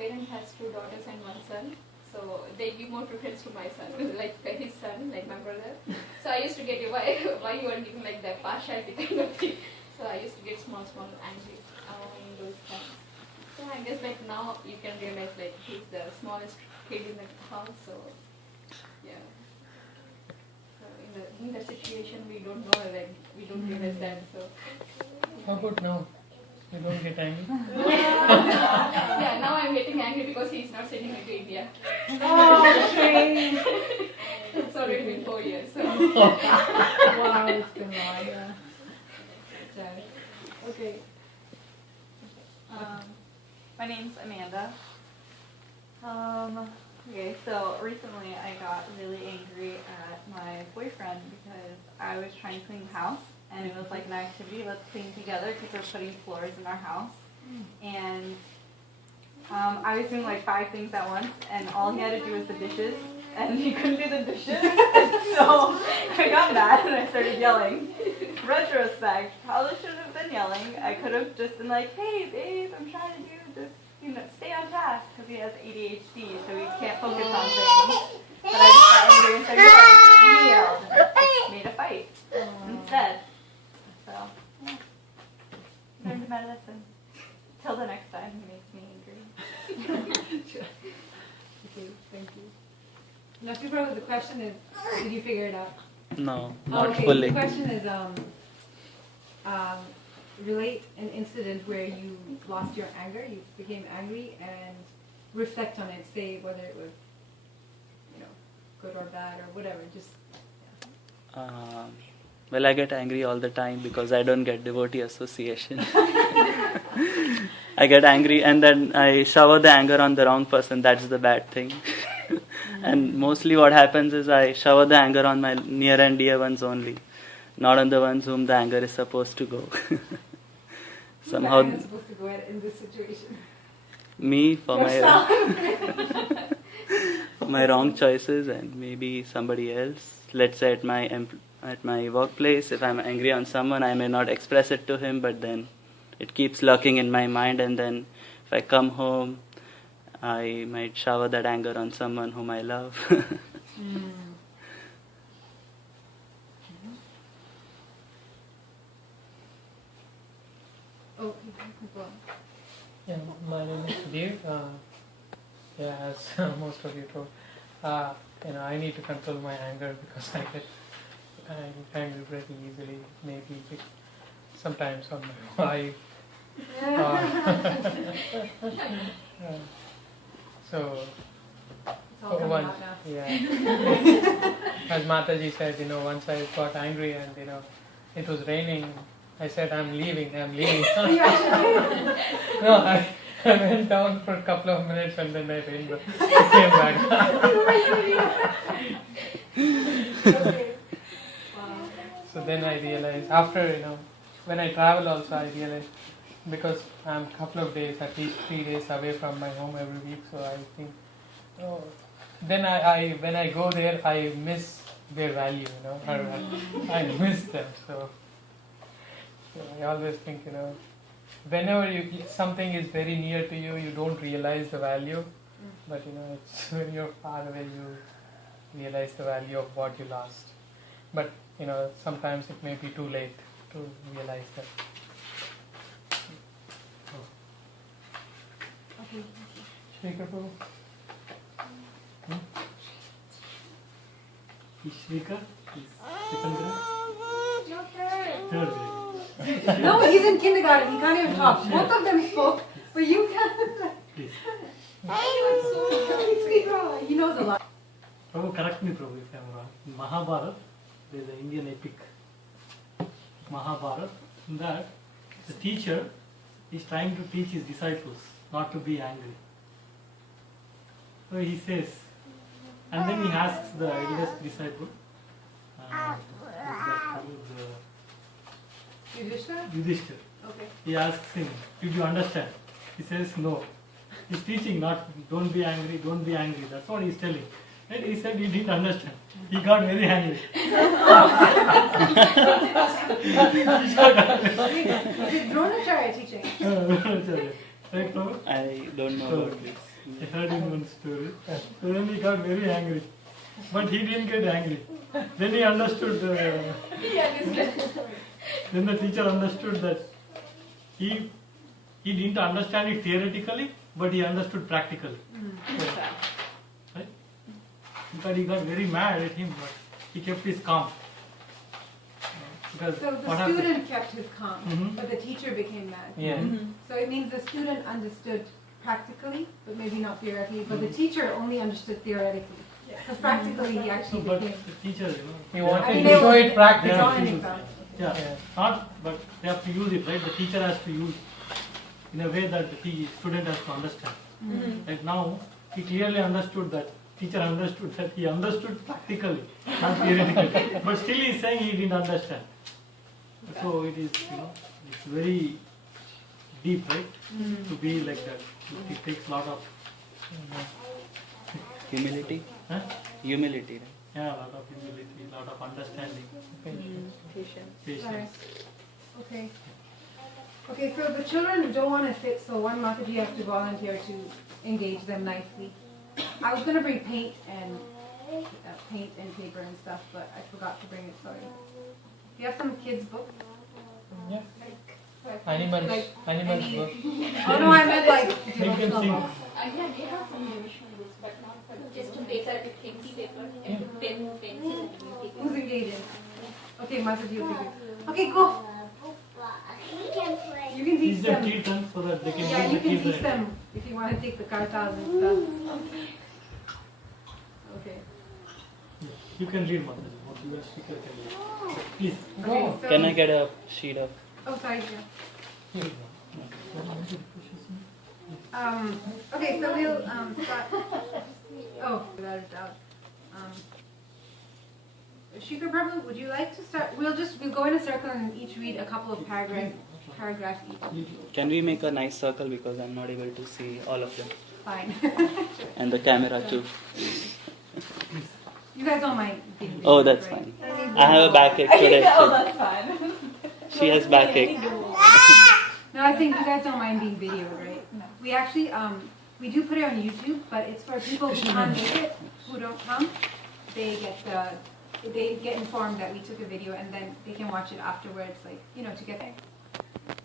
parent has 2 daughters and 1 son. So they give more preference to my son, like his son, like my brother. So I used to get, why you are giving like that partiality kind of thing. So I used to get small angry in those times. So I guess like now you can realize like he's the smallest kid in the house. So yeah. So in the situation we don't know, like we don't realize that. So how about now? You don't get angry? Yeah, now I'm getting angry because he's not sending me to India. Oh, shame. It's already been 4 years. So. Wow, it's been long, yeah. Okay. My name's Amanda. Okay, so recently I got really angry at my boyfriend because I was trying to clean the house. And it was like an activity, let's clean together because we're putting floors in our house. And I was doing like 5 things at once, and all he had to do was the dishes, and he couldn't do the dishes. And so I got mad and I started yelling. Retrospect, probably shouldn't have been yelling. I could have just been like, hey babe, I'm trying to do this, stay on task, because he has ADHD, so he can't focus on things. But I just got angry and started yelling. He yelled, and it made a fight instead. So, yeah. Learned my lesson. Till the next time he makes me angry. Okay, thank you. Now, probably the question is, did you figure it out? No, not okay. fully. The question is, relate an incident where you lost your anger, you became angry, and reflect on it. Say whether it was, good or bad or whatever. Just. Yeah. Well, I get angry all the time because I don't get devotee association. I get angry and then I shower the anger on the wrong person. That's the bad thing. And mostly what happens is I shower the anger on my near and dear ones only, not on the ones whom the anger is supposed to go. Somehow. Who's supposed to go in this situation? Me for my wrong choices, and maybe somebody else. Let's say at my workplace, if I'm angry on someone, I may not express it to him, but then it keeps lurking in my mind, and then if I come home, I might shower that anger on someone whom I love. Oh, Yeah, my name is Dev. As most of you told, I need to control my anger because I get angry pretty easily. Maybe sometimes on my wife. So once, as Mataji said, once I got angry and it was raining, I said, I'm leaving. No, I went down for a couple of minutes and then I came back. Okay. So then I realized, after, when I travel also, I realized, because I'm a couple of days, at least 3 days away from my home every week, so I think, then when I go there, I miss their value, I miss them, so I always think, whenever something is very near to you, you don't realize the value, but it's when you're far away, you realize the value of what you lost. But sometimes it may be too late to realize that. Okay. Speaker Prabhu. Is Shrika? Is second grade? Third grade. No, he's in kindergarten. He can't even talk. Both of them spoke, but you can't. Please. He knows a lot. Prabhu, correct me, Prabhu, if I am wrong. In Mahabharata, there is an Indian epic. Mahabharata, in that the teacher is trying to teach his disciples not to be angry. So he says, and then he asks the eldest disciple, Yudhishthira. Okay. He asks him, did you understand? He says, no. He's teaching don't be angry, don't be angry. That's what he's telling. And he said he didn't understand. He got very angry. Is it Dronacharya teaching? Right, Prabhu? I don't know So, about this. I heard in one story. So then he got very angry. But he didn't get angry. Then he understood. Then the teacher understood that he didn't understand it theoretically, but he understood practically. Right? Because he got very mad at him, but he kept his calm. Because So the what happened? student kept his calm, Mhm. but the teacher became mad. Yeah. So it means the student understood practically, but maybe not theoretically, but the teacher only understood theoretically. Because practically he So, actually but became... the teacher, He I wanted mean, to they show were- it practically. Draw an Yeah. example. yeah, Yeah. not, but they have to use it, right? The teacher has to use in a way that the student has to understand. Like now, he clearly understood that. Teacher understood that he understood practically, not theoretically. But still, he is saying he didn't understand. So it is, it's very deep, right? To be like that. It takes a lot of, Humility? huh? Humility, right? Yeah, a lot of humility, a lot of understanding, patience. Right. Okay. Okay, so the children who don't want to sit, so one Mataji has to volunteer to engage them nicely. I was going to bring paint and paper and stuff, but I forgot to bring it, sorry. Do you have some kids' books? Yeah. Animals any- book. Oh no, I meant like Make them devotional sing. books. Yeah, they have some devotional books, but not for just to paper with fancy paper and with pen, pencil and paper. Who's engaging? Okay, Mataji will figure. Okay, go. You can teach Teach them them. Kirtan so that they can Yeah, read you the can Kirtan. teach them if you want to take the kartas and stuff. Okay. You can read Mataji. What your speaker can read. Please. Okay, so, Can I get a sheet of... Oh, sorry. Yeah. Okay, so we'll start. Oh, without a doubt. Shikar Prabhu, would you like to start? We'll go in a circle and each read a couple of paragraphs each. Can we make a nice circle because I'm not able to see all of them? Fine. And the camera too. You guys don't mind being videoed, Oh, that's right? fine. I have a backache today. Oh, So that's fine. she has backache. No, I think you guys don't mind being videoed, right? No. We actually, we do put it on YouTube, but it's for people who can't make it, who don't come. They get informed that we took a video and then they can watch it afterwards, like, to get there.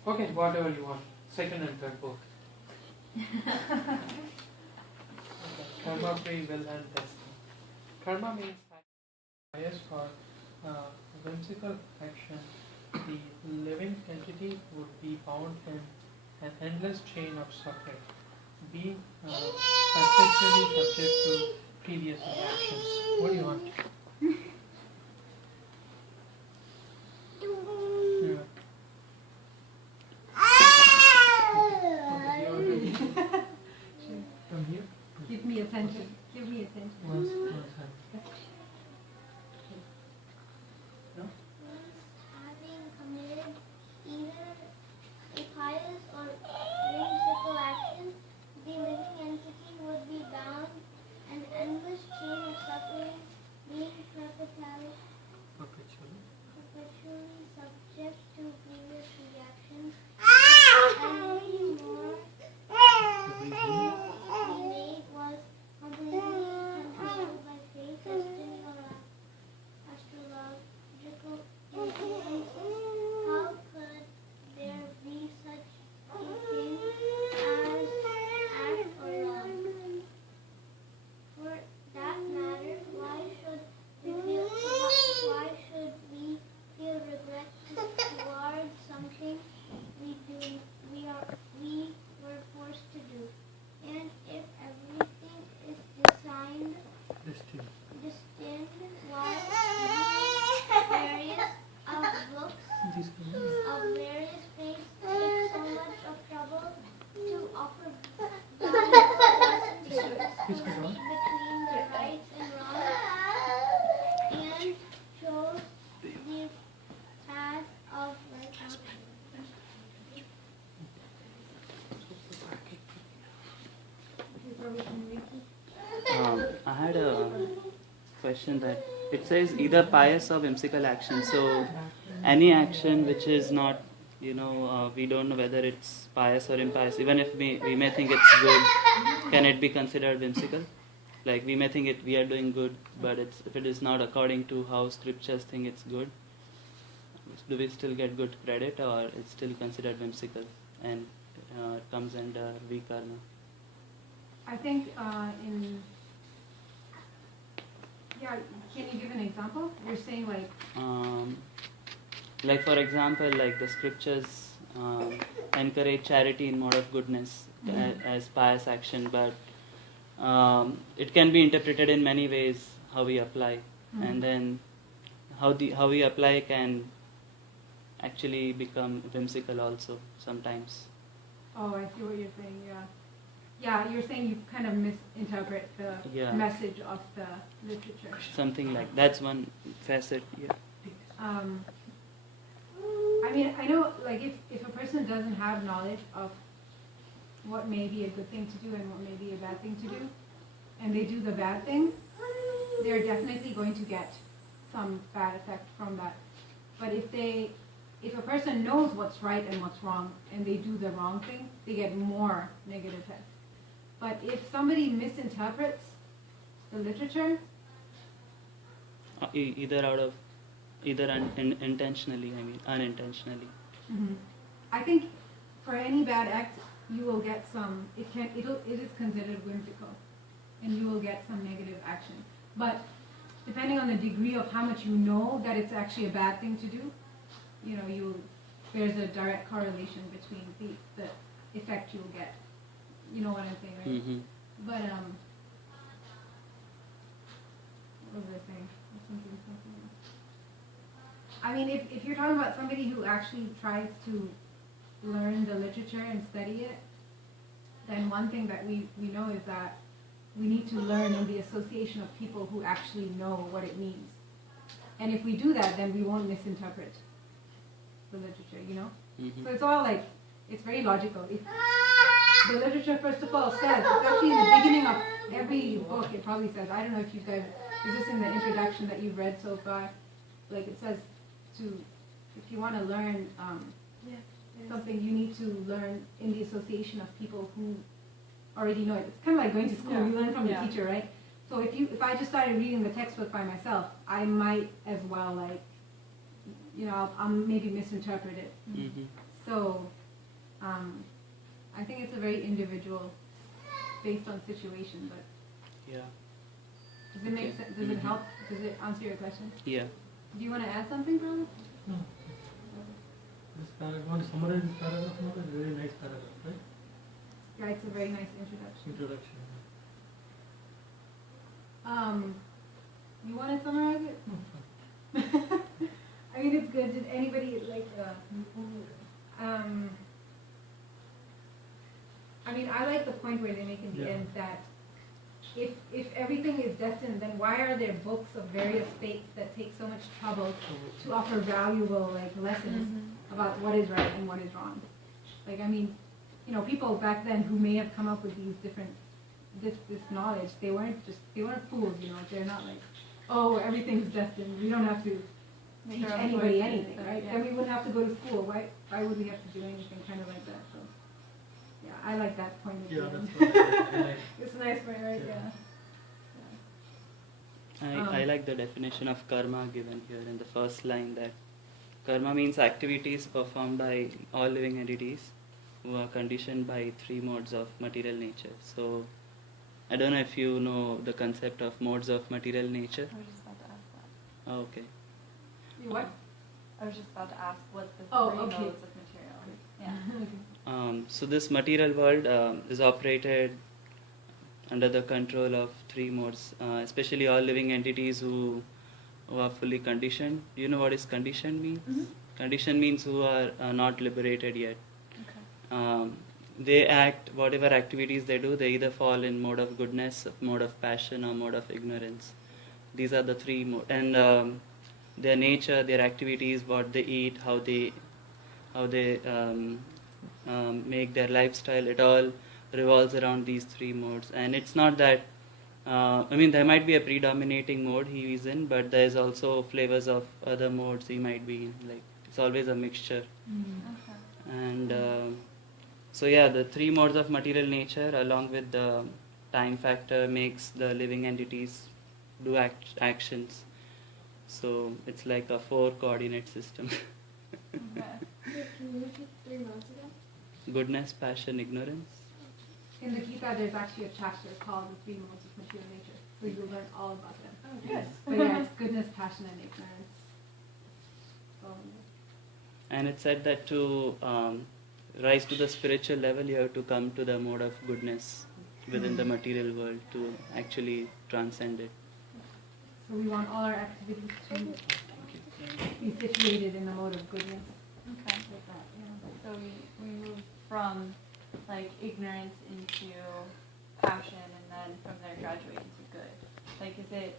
Okay, whatever you want. Second and third both. Karma, free will, and destiny. Karma means bias for whimsical action. The living entity would be bound in an endless chain of suffering, being perpetually subject to previous reactions. What do you want? Yeah. From here? Give me attention. Give me attention. One side. No? Having committed either a pious or whimsical action, the living entity would be bound an endless chain of suffering, being perpetually subject to previous reactions, and more he made was completely controlled by fate, destiny, or astrological influences. How could there be such a thing as act or love? For that matter, why should we feel regret towards something we were forced to do? And if everything is destined, why various books of various faiths take so much of trouble to offer lessons between the right and wrong, and shows the path of right action? I had a question that it says either pious or whimsical action. So any action which is not, we don't know whether it's pious or impious. Even if we may think it's good, can it be considered whimsical? Like we may think we are doing good, but if it is not according to how scriptures think it's good, do we still get good credit, or it's still considered whimsical and it comes under vikarma? I think can you give an example? You're saying like for example, like the scriptures encourage charity in mode of goodness as pious action, but it can be interpreted in many ways how we apply, and then how we apply can actually become whimsical also sometimes. Oh, I see what you're saying. Yeah, you're saying you kind of misinterpret the message of the literature. Something like that's one facet. Yeah. I mean, I know, like, if a person doesn't have knowledge of what may be a good thing to do and what may be a bad thing to do, and they do the bad thing, they're definitely going to get some bad effect from that. But if a person knows what's right and what's wrong, and they do the wrong thing, they get more negative effect. But if somebody misinterprets the literature, either intentionally, unintentionally. I think for any bad act, you will get some. It is considered whimsical, and you will get some negative action. But depending on the degree of how much you know that it's actually a bad thing to do, there's a direct correlation between the effect you'll get. You know what I'm saying, right? Mm-hmm. But what was I saying? Something else. I mean, if you're talking about somebody who actually tries to learn the literature and study it, then one thing that we know is that we need to learn in the association of people who actually know what it means. And if we do that, then we won't misinterpret the literature, Mm-hmm. So it's all it's very logical. If the literature, first of all, says, it's actually in the beginning of every book, it probably says, I don't know if you guys, is this in the introduction that you've read so far? Like it says, if you want to learn something, you need to learn in the association of people who already know it. It's kind of like going to school. You learn from the teacher, right? So if I just started reading the textbook by myself, I might as well I'll maybe misinterpret it. Mm-hmm. So I think it's a very individual, based on situation. But yeah. does it make sense? Does it help? Does it answer your question? Yeah. Do you want to add something, Brahma? No. This paragraph, you want to summarize this paragraph? It's a very nice paragraph, right? Yeah, it's a very nice introduction. You want to summarize it? No. I mean, it's good. Did anybody I mean, I like the point where they make in the end that if everything is destined, then why are there books of various faiths that take so much trouble to offer valuable lessons about what is right and what is wrong? I mean, people back then who may have come up with these different this knowledge, they weren't fools. They're not oh, everything's destined. We don't have to teach anybody anything, right? Yeah. Then we wouldn't have to go to school. Why would we have to do anything kind of like that? So, yeah, I like that point of view. That's what I like. It's a nice point, right? Yeah. I like the definition of karma given here in the first line, that karma means activities performed by all living entities who are conditioned by three modes of material nature. So I don't know if you know the concept of modes of material nature. I was just about to ask that. Oh, okay. You what? I was just about to ask what the Oh, three okay. modes of material are. Yeah. So this material world is operated under the control of three modes, especially all living entities who are fully conditioned. Do you know what is conditioned means? Mm-hmm. Conditioned means who are not liberated yet. Okay. They act, whatever activities they do, they either fall in mode of goodness, mode of passion, or mode of ignorance. These are the three modes. And their nature, their activities, what they eat, how they make their lifestyle, it all revolves around these three modes. And it's not that, there might be a predominating mode he is in, but there's also flavors of other modes he might be in. It's always a mixture. Mm-hmm. Okay. And so yeah, the three modes of material nature along with the time factor makes the living entities do actions. So it's like a 4 coordinate system. Can you repeat 3 modes again? Goodness, passion, ignorance. In the Gita, there's actually a chapter called the 3 modes of material nature. So you'll learn all about them. Oh, good. But yeah, it's goodness, passion, and ignorance. So, And it said that to rise to the spiritual level, you have to come to the mode of goodness within the material world to actually transcend it. so we want all our activities to be situated in the mode of goodness. Okay. Like that, yeah. So we move from like ignorance into passion, and then from there graduate into good. Like, is it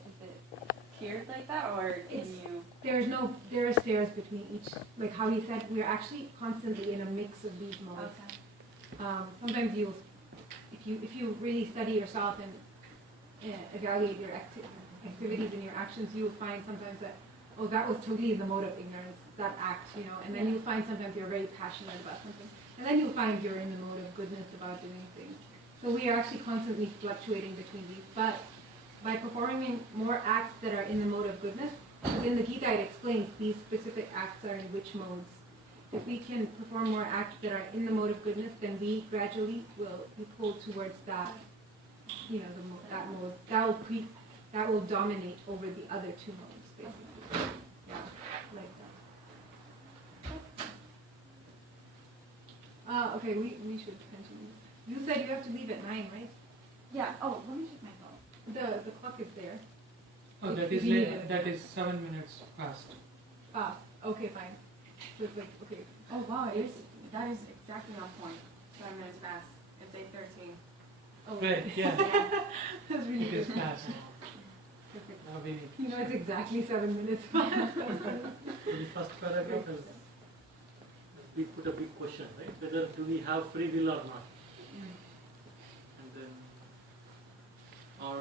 tiered like that, or can It's- you? There are stairs between each. Like how he said, we're actually constantly in a mix of these modes. Okay. Sometimes if you really study yourself and evaluate your activities and your actions, you will find sometimes that, oh, that was totally the mode of ignorance, that act, and then you'll find sometimes you're very passionate about something, and then you'll find you're in the mode of goodness about doing things. So we are actually constantly fluctuating between these, but by performing more acts that are in the mode of goodness, in the Gita it explains these specific acts are in which modes. If we can perform more acts that are in the mode of goodness, then we gradually will be pulled towards that, that mode. That will dominate over the other 2 modes, basically. Yeah, like that. Okay, we should continue. You said you have to leave at 9, right? Yeah. Oh, let me check my phone. The clock is there. Oh, that is late. That is 7 minutes past. Okay, fine. So it's like, okay. Oh wow, that is exactly on point. 7 minutes past. It's 8:13. Oh, Right, yeah. That's really It is good. past. Perfect. Now we It's exactly 7 minutes past. So the first paragraph is we put a big question, right? Whether do we have free will or not? And then, or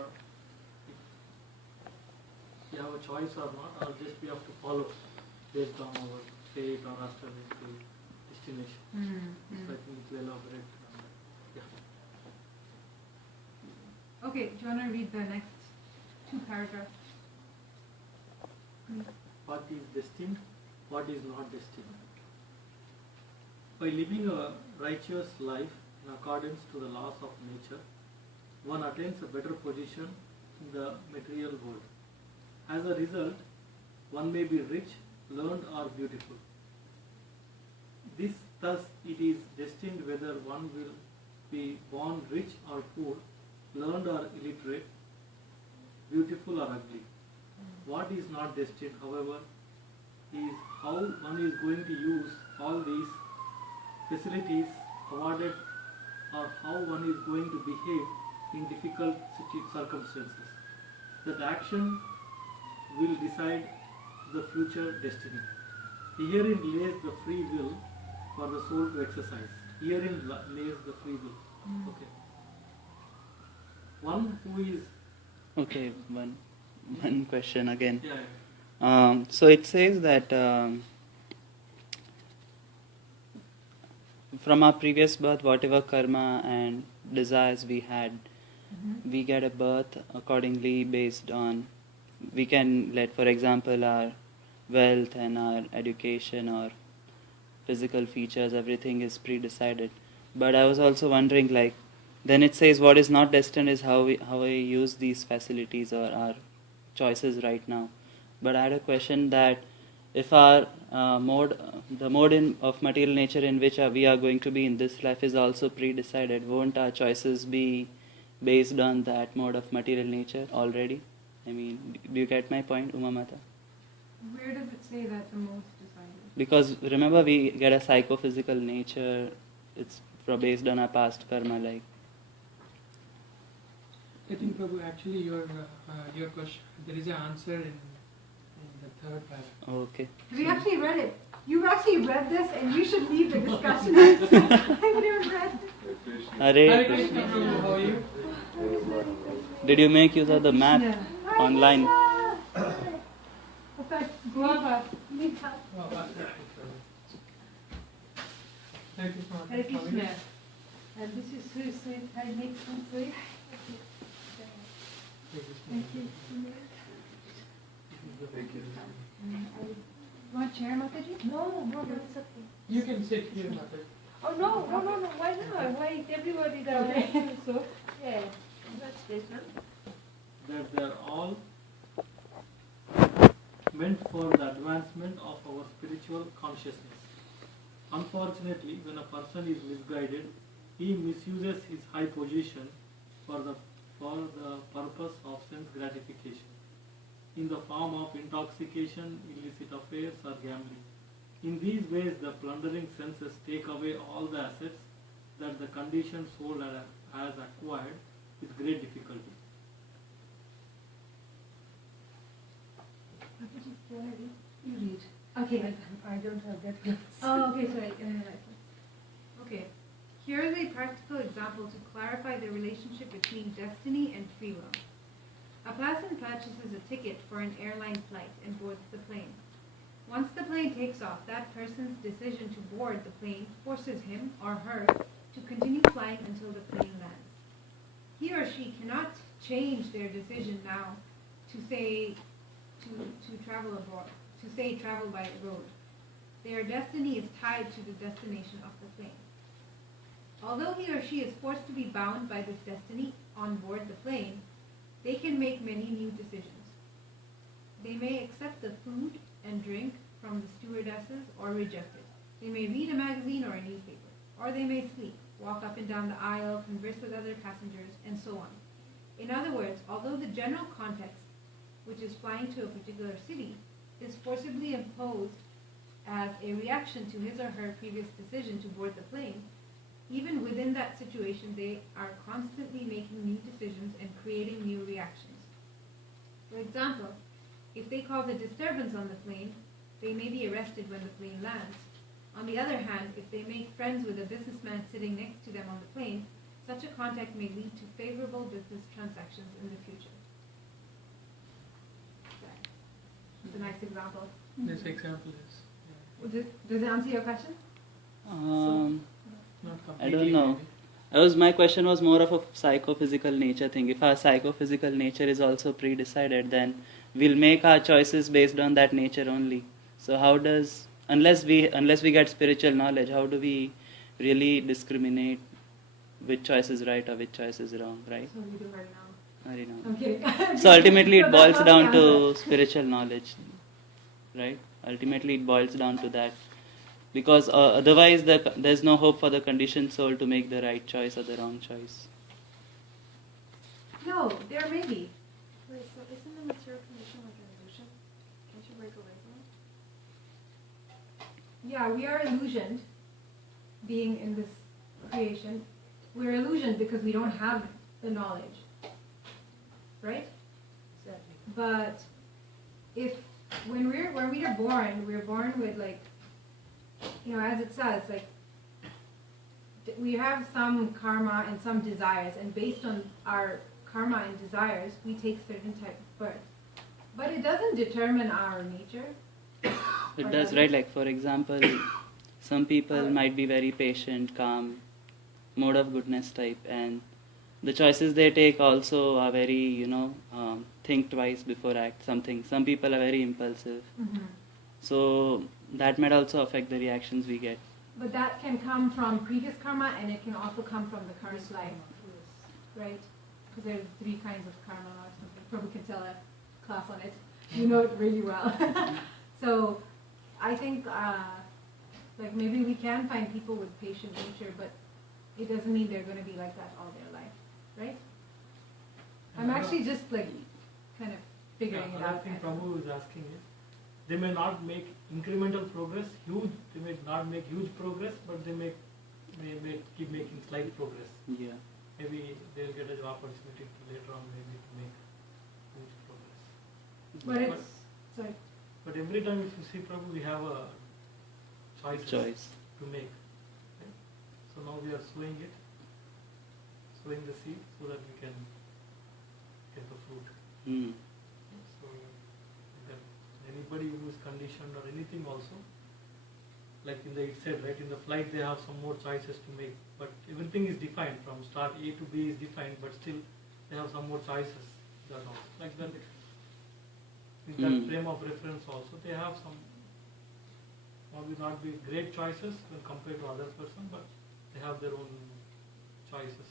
if we have a choice or not, or just we have to follow based on our fate or after the destination. So I think it will elaborate on that. Yeah. Okay, do you want to read the next 2 paragraphs? What is destined, what is not destined. By living a righteous life in accordance to the laws of nature, one attains a better position in the material world. As a result, one may be rich, learned or beautiful. Thus it is destined whether one will be born rich or poor, learned or illiterate, beautiful or ugly. What is not destined, however, is how one is going to use all these facilities awarded, or how one is going to behave in difficult circumstances. That action will decide the future destiny. Herein lays the free will for the soul to exercise. Herein lays the free will. Okay. One who is... Okay, one question again. Yeah. So it says that from our previous birth, whatever karma and desires we had, we get a birth accordingly based on, we can let, for example, our wealth and our education or physical features, everything is pre-decided. But I was also wondering, like, then it says what is not destined is how we use these facilities or our choices right now. But I had a question that if our the mode of material nature in which we are going to be in this life is also pre-decided, won't our choices be based on that mode of material nature already? I mean, do you get my point, Uma Mata? Where does it say that the most decided? Because remember, we get a psychophysical nature, it's based on our past karma, like. I think, Prabhu, actually your question, there is an answer in the 3rd paragraph. Okay. We actually read it. You've actually read this, and you should leave the discussion. I've never read it. Hare Krishna, Krishna. Prabhu, how are you? Did you make use of the map online? What's that? Guava. Oh, Hare Krishna. Hare Krishna. And this is sweet. I make some sweet. Thank you. Want chair, Mataji? No, it's okay. You can sit here, Mataji. Oh, no. Why not? Why everybody does it? So, yeah. That's different. That they are all meant for the advancement of our spiritual consciousness. Unfortunately, when a person is misguided, he misuses his high position for the purpose of sense gratification, in the form of intoxication, illicit affairs, or gambling. In these ways, the plundering senses take away all the assets that the conditioned soul has acquired with great difficulty. You read. Okay. I don't have that. Oh, okay, sorry. Okay. Here is a practical example to clarify the relationship between destiny and free will. A person purchases a ticket for an airline flight and boards the plane. Once the plane takes off, that person's decision to board the plane forces him or her to continue flying until the plane lands. He or she cannot change their decision now to say to travel abroad, to say travel by road. Their destiny is tied to the destination of the plane. Although he or she is forced to be bound by this destiny on board the plane, they can make many new decisions. They may accept the food and drink from the stewardesses or reject it. They may read a magazine or a newspaper, or they may sleep, walk up and down the aisle, converse with other passengers, and so on. In other words, although the general context, which is flying to a particular city, is forcibly imposed as a reaction to his or her previous decision to board the plane, even within that situation, they are constantly making new decisions and creating new reactions. For example, if they cause a disturbance on the plane, they may be arrested when the plane lands. On the other hand, if they make friends with a businessman sitting next to them on the plane, such a contact may lead to favorable business transactions in the future. It's a nice example. This example is. Does it answer your question? Not I completely. don't know. My question was more of a psychophysical nature thing. If our psychophysical nature is also pre-decided, then we'll make our choices based on that nature only. So how does, unless we get spiritual knowledge, how do we really discriminate which choice is right or which choice is wrong, right? So we do right now. I don't know. I'm kidding. So ultimately it No, that's boils not down the to answer. spiritual knowledge, right? Ultimately it boils down to that. Because otherwise there's no hope for the conditioned soul to make the right choice or the wrong choice. No, there may be. Wait, so isn't the material condition like an illusion? Can't you break away from it? Yeah, we are illusioned being in this creation. We're illusioned because we don't have the knowledge. Right? But when we are born, we're born with as it says, we have some karma and some desires, and based on our karma and desires, we take certain type of birth. But it doesn't determine our nature. It does, right? Like for example, some people might be very patient, calm, mode of goodness type, and the choices they take also are very, think twice before act something. Some people are very impulsive. Mm-hmm. So that might also affect the reactions we get. But that can come from previous karma, and it can also come from the current life, right? Because there's 3 kinds of karma or something. Prabhu can tell a class on it. You know it really well. So I think maybe we can find people with patient nature, but it doesn't mean they're going to be like that all their life, right? I'm actually just kind of figuring it out. I think Prabhu is asking is, they may not make incremental progress, they may not make huge progress, but they may keep making slight progress. Yeah. Maybe they'll get an opportunity later on maybe to make huge progress. But every time if you see Prabhu, we have a choice to make. Right? So now we are sowing the seed so that we can get the fruit. Mm. So anybody who is conditioned or anything also, like it said, right, in the flight they have some more choices to make, but everything is defined from start A to B is defined, but still they have some more choices. That also, like that, in that frame of reference also, they have some, maybe not be great choices when compared to other person, but they have their own choices.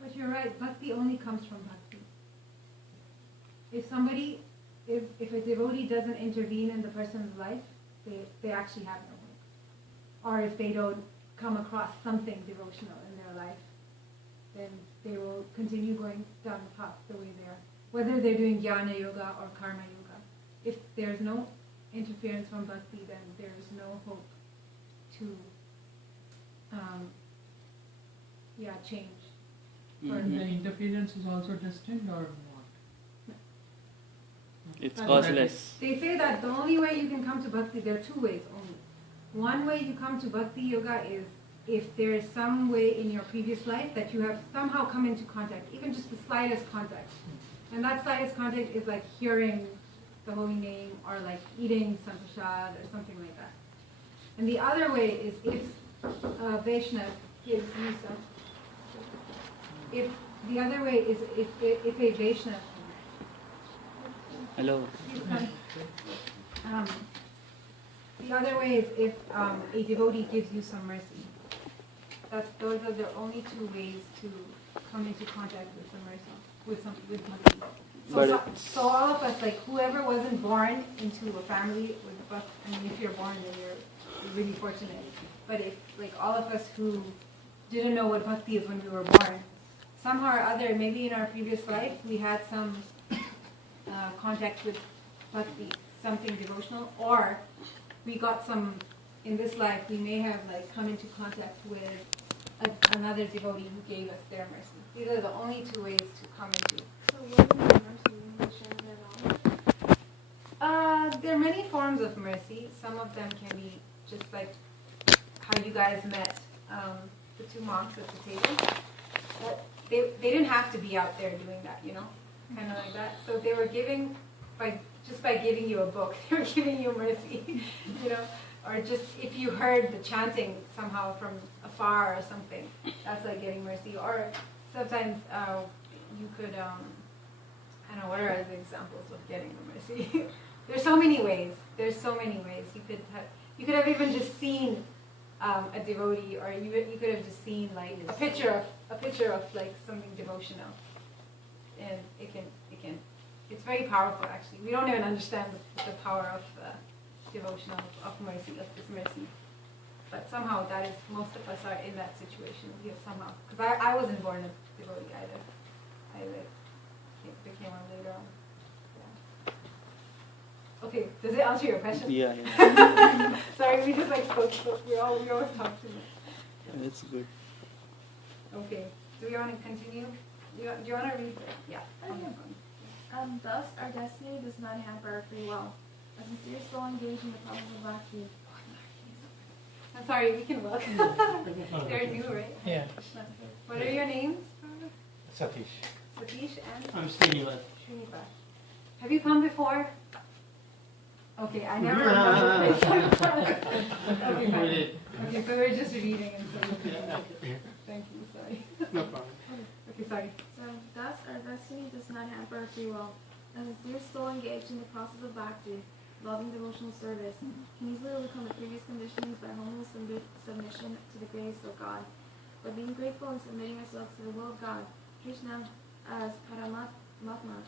But you're right, bhakti only comes from bhakti. If a devotee doesn't intervene in the person's life, they actually have no hope. Or if they don't come across something devotional in their life, then they will continue going down the path the way they are. Whether they're doing jnana yoga or karma yoga. If there's no interference from bhakti, then there is no hope to change. The interference is also destined or not? It's causeless. They say that the only way you can come to bhakti, there are two ways only. One way you come to bhakti yoga is if there is some way in your previous life that you have somehow come into contact, even just the slightest contact. And that slightest contact is like hearing the holy name or like eating some prasad or something like that. And the other way is if Vaishnav gives you some. If the other way is if a Vaishnav. Hello. The other way is if a devotee gives you some mercy. Those are the only two ways to come into contact with some mercy, with bhakti. So all of us, like whoever wasn't born into a family with bhakti, I mean, if you're born, then you're really fortunate. But if like all of us who didn't know what bhakti is when we were born, somehow or other, maybe in our previous life, we had some contact with bhakti, something devotional, or we got some, in this life, we may have like come into contact with another devotee who gave us their mercy. These are the only two ways to come into. So what is mercy? Can you share that out? There are many forms of mercy. Some of them can be just like how you guys met the two monks at the table. But they didn't have to be out there doing that, kind of like that. So they were giving, by giving you a book, they were giving you mercy, or just if you heard the chanting somehow from afar or something, that's like getting mercy. Or sometimes you could, I don't know, what are the examples of getting the mercy? There's so many ways. You could have even just seen a devotee, or you could have just seen like a picture of like something devotional, and it's very powerful actually. We don't even understand the power of devotional, of mercy, of this mercy, but somehow that is, most of us are in that situation. We have somehow, because I wasn't born a devotee either. I became one later on. Yeah. Okay, does it answer your question? Yeah. Sorry, we just like spoke. We always talk too much. That's good. Okay, do we want to continue? Do you want to read? Yeah. Thus, our destiny does not hamper our free will. A sincere soul engaged in the process of Bhakti. I'm sorry, we can look. They're new, right? Yeah. What are your names? Satish. Satish and I'm Srinivas. Srinivas. Have you come before? Okay, I never remember this. Okay, so we're just reading and so thank you, sorry. No problem. Okay, sorry. So, thus, our destiny does not hamper our free will. A sincere soul engaged in the process of Bhakti, loving devotional service, can easily overcome the previous conditionings by humble submission to the grace of God. By being grateful and submitting ourselves to the will of God, Krishna, as Paramatma,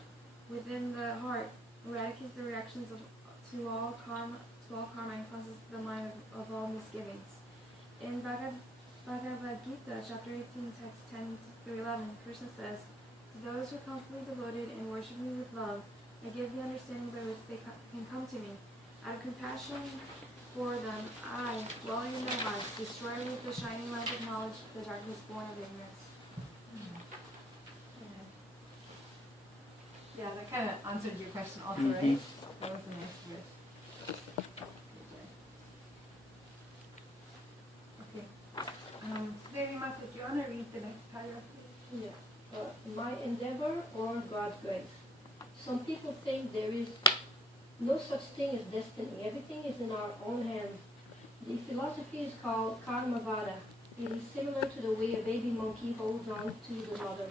within the heart, eradicates the reactions to all karma and cleanses the mind of all misgivings. In Bhagavad Gita, chapter 18, text 10 through 11, Krishna says, "To those who are constantly devoted and worship me with love, I give the understanding by which they can come to me. Out of compassion for them, I, dwelling in their hearts, destroy with the shining light of knowledge the darkness born of ignorance." Yeah, that kind of answered your question also, right? That was a nice verse. Okay. Devi Mata, do you want to read the next paragraph? My endeavor or God's grace. Some people think there is No such thing as destiny. Everything is in our own hands. The philosophy is called karma vada. It is similar to the way a baby monkey holds on to the mother.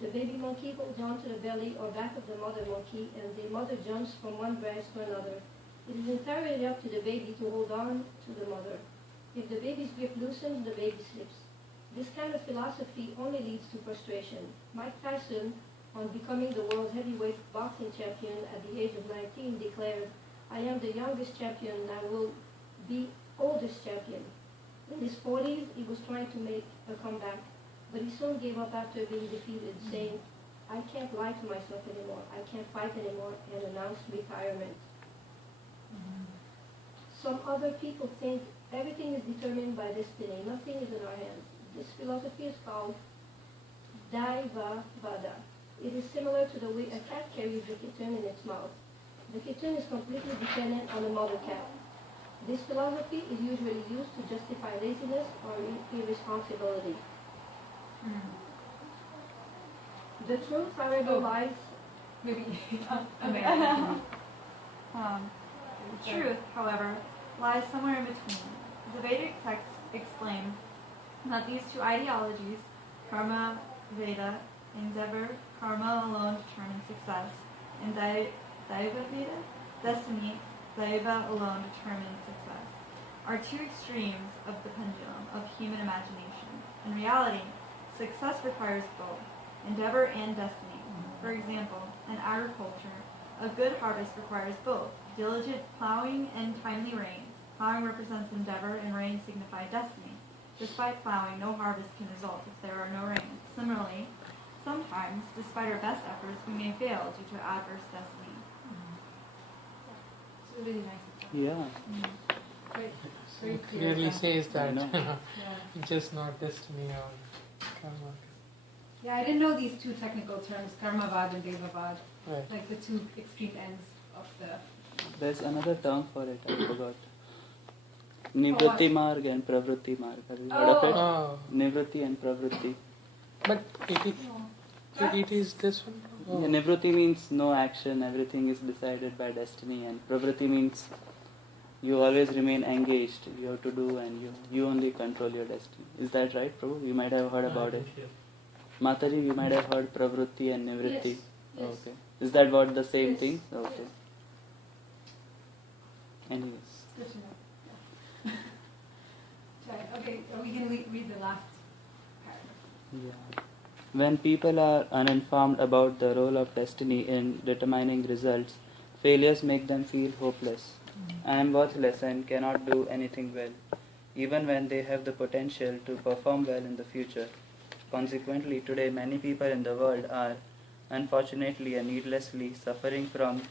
The baby monkey holds on to the belly or back of the mother monkey, and the mother jumps from one branch to another. It is entirely up to the baby to hold on to the mother. If the baby's grip loosens, the baby slips. This kind of philosophy only leads to frustration. Mike Tyson, on becoming the world's heavyweight boxing champion at the age of 19, declared, "I am the youngest champion and I will be oldest champion." In his 40s, he was trying to make a comeback, but he soon gave up after being defeated, saying, "I can't lie to myself anymore, I can't fight anymore," and announced retirement. Some other people think everything is determined by destiny, nothing is in our hands. This philosophy is called Daiva Vada. It is similar to the way a cat carries the kitten in its mouth. The kitten is completely dependent on the mother cat. This philosophy is usually used to justify laziness or irresponsibility. The truth, however, lies... Maybe. Truth, however, lies somewhere in between. The Vedic texts explain that these two ideologies, karma, Veda, endeavor, karma alone determines success, and Daiva Veda, destiny, Daiva alone determines success, are two extremes of the pendulum of human imagination. In reality, success requires both, endeavor and destiny. For example, in agriculture, a good harvest requires both diligent plowing and timely rains. Plowing represents endeavor and rain signify destiny. Despite plowing, no harvest can result if there are no rains. Similarly, sometimes, despite our best efforts, we may fail due to adverse destiny. It's a really nice. Yeah. Very It clear clearly example. says that Yeah. it's just not destiny or karma. Yeah, I didn't know these two technical terms, karma vad and deva vad, Right. like the two extreme ends of the... There's another term for it, I forgot. Nivritti marg and pravritti marg. Have you heard of it? Oh, Nivritti and pravritti. but it is this one? Oh. Yeah, nivritti means no action, everything is decided by destiny, and pravritti means you always remain engaged, you have to do, and you only control your destiny. Is that right, Prabhu? You might have heard about it. Mataji, you might have heard pravritti and nivritti. Yes. Okay. Is that what the same Yes. thing? Okay. Anyways. Good to know. Right, okay, are we going to read the last paragraph? Yeah. When people are uninformed about the role of destiny in determining results, failures make them feel hopeless. I am worthless and cannot do anything well, even when they have the potential to perform well in the future. Consequently, today many people in the world are, unfortunately and needlessly, suffering from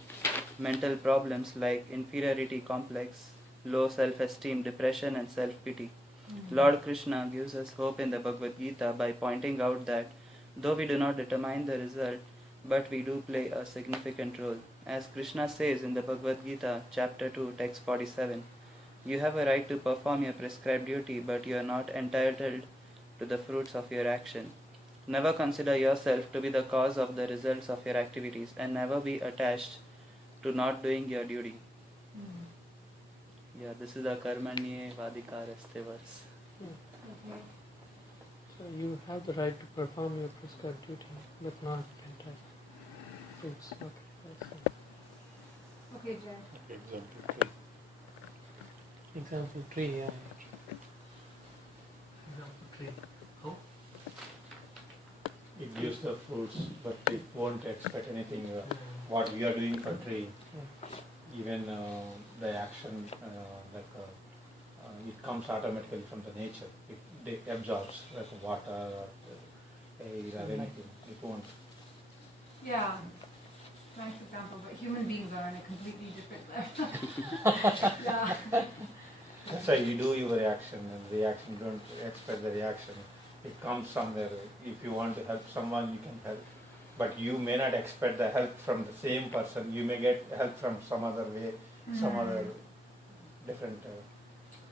mental problems like inferiority complex, low self-esteem, depression and self-pity. Lord Krishna gives us hope in the Bhagavad Gita by pointing out that though we do not determine the result, but we do play a significant role. As Krishna says in the Bhagavad Gita, chapter 2, text 47, you have a right to perform your prescribed duty, but you are not entitled to the fruits of your action. Never consider yourself to be the cause of the results of your activities, and never be attached to not doing your duty. Yeah, this is the Karmanye Vadikaraste verse. Okay. So you have the right to perform your prescribed duty, but not entitled. It's okay. That's it. Okay, Jay. Example 3, yeah. Example 3. How? It gives the fruits, but it won't expect anything. What we are doing for tree, even the action, it comes automatically from the nature. It absorbs like water or air or anything. It won't. Yeah, nice example, but human beings are on a completely different level. Yeah. That's why you do your reaction, and reaction, don't expect the reaction. It comes somewhere. If you want to help someone, you can help. But you may not expect the help from the same person. You may get help from some other way, some other different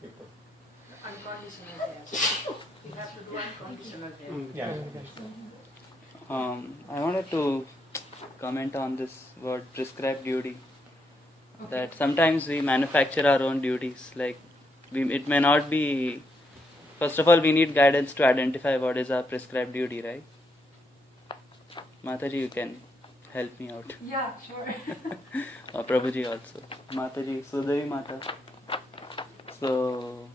people. Unconditional care. You have to do unconditional care. Yeah. I wanted to comment on this word prescribed duty. Okay. That sometimes we manufacture our own duties. Like, it may not be. First of all, we need guidance to identify what is our prescribed duty, right? Mataji, you can help me out. Yeah, sure. Or Prabhuji also. Mataji, Sudevi Mata. So,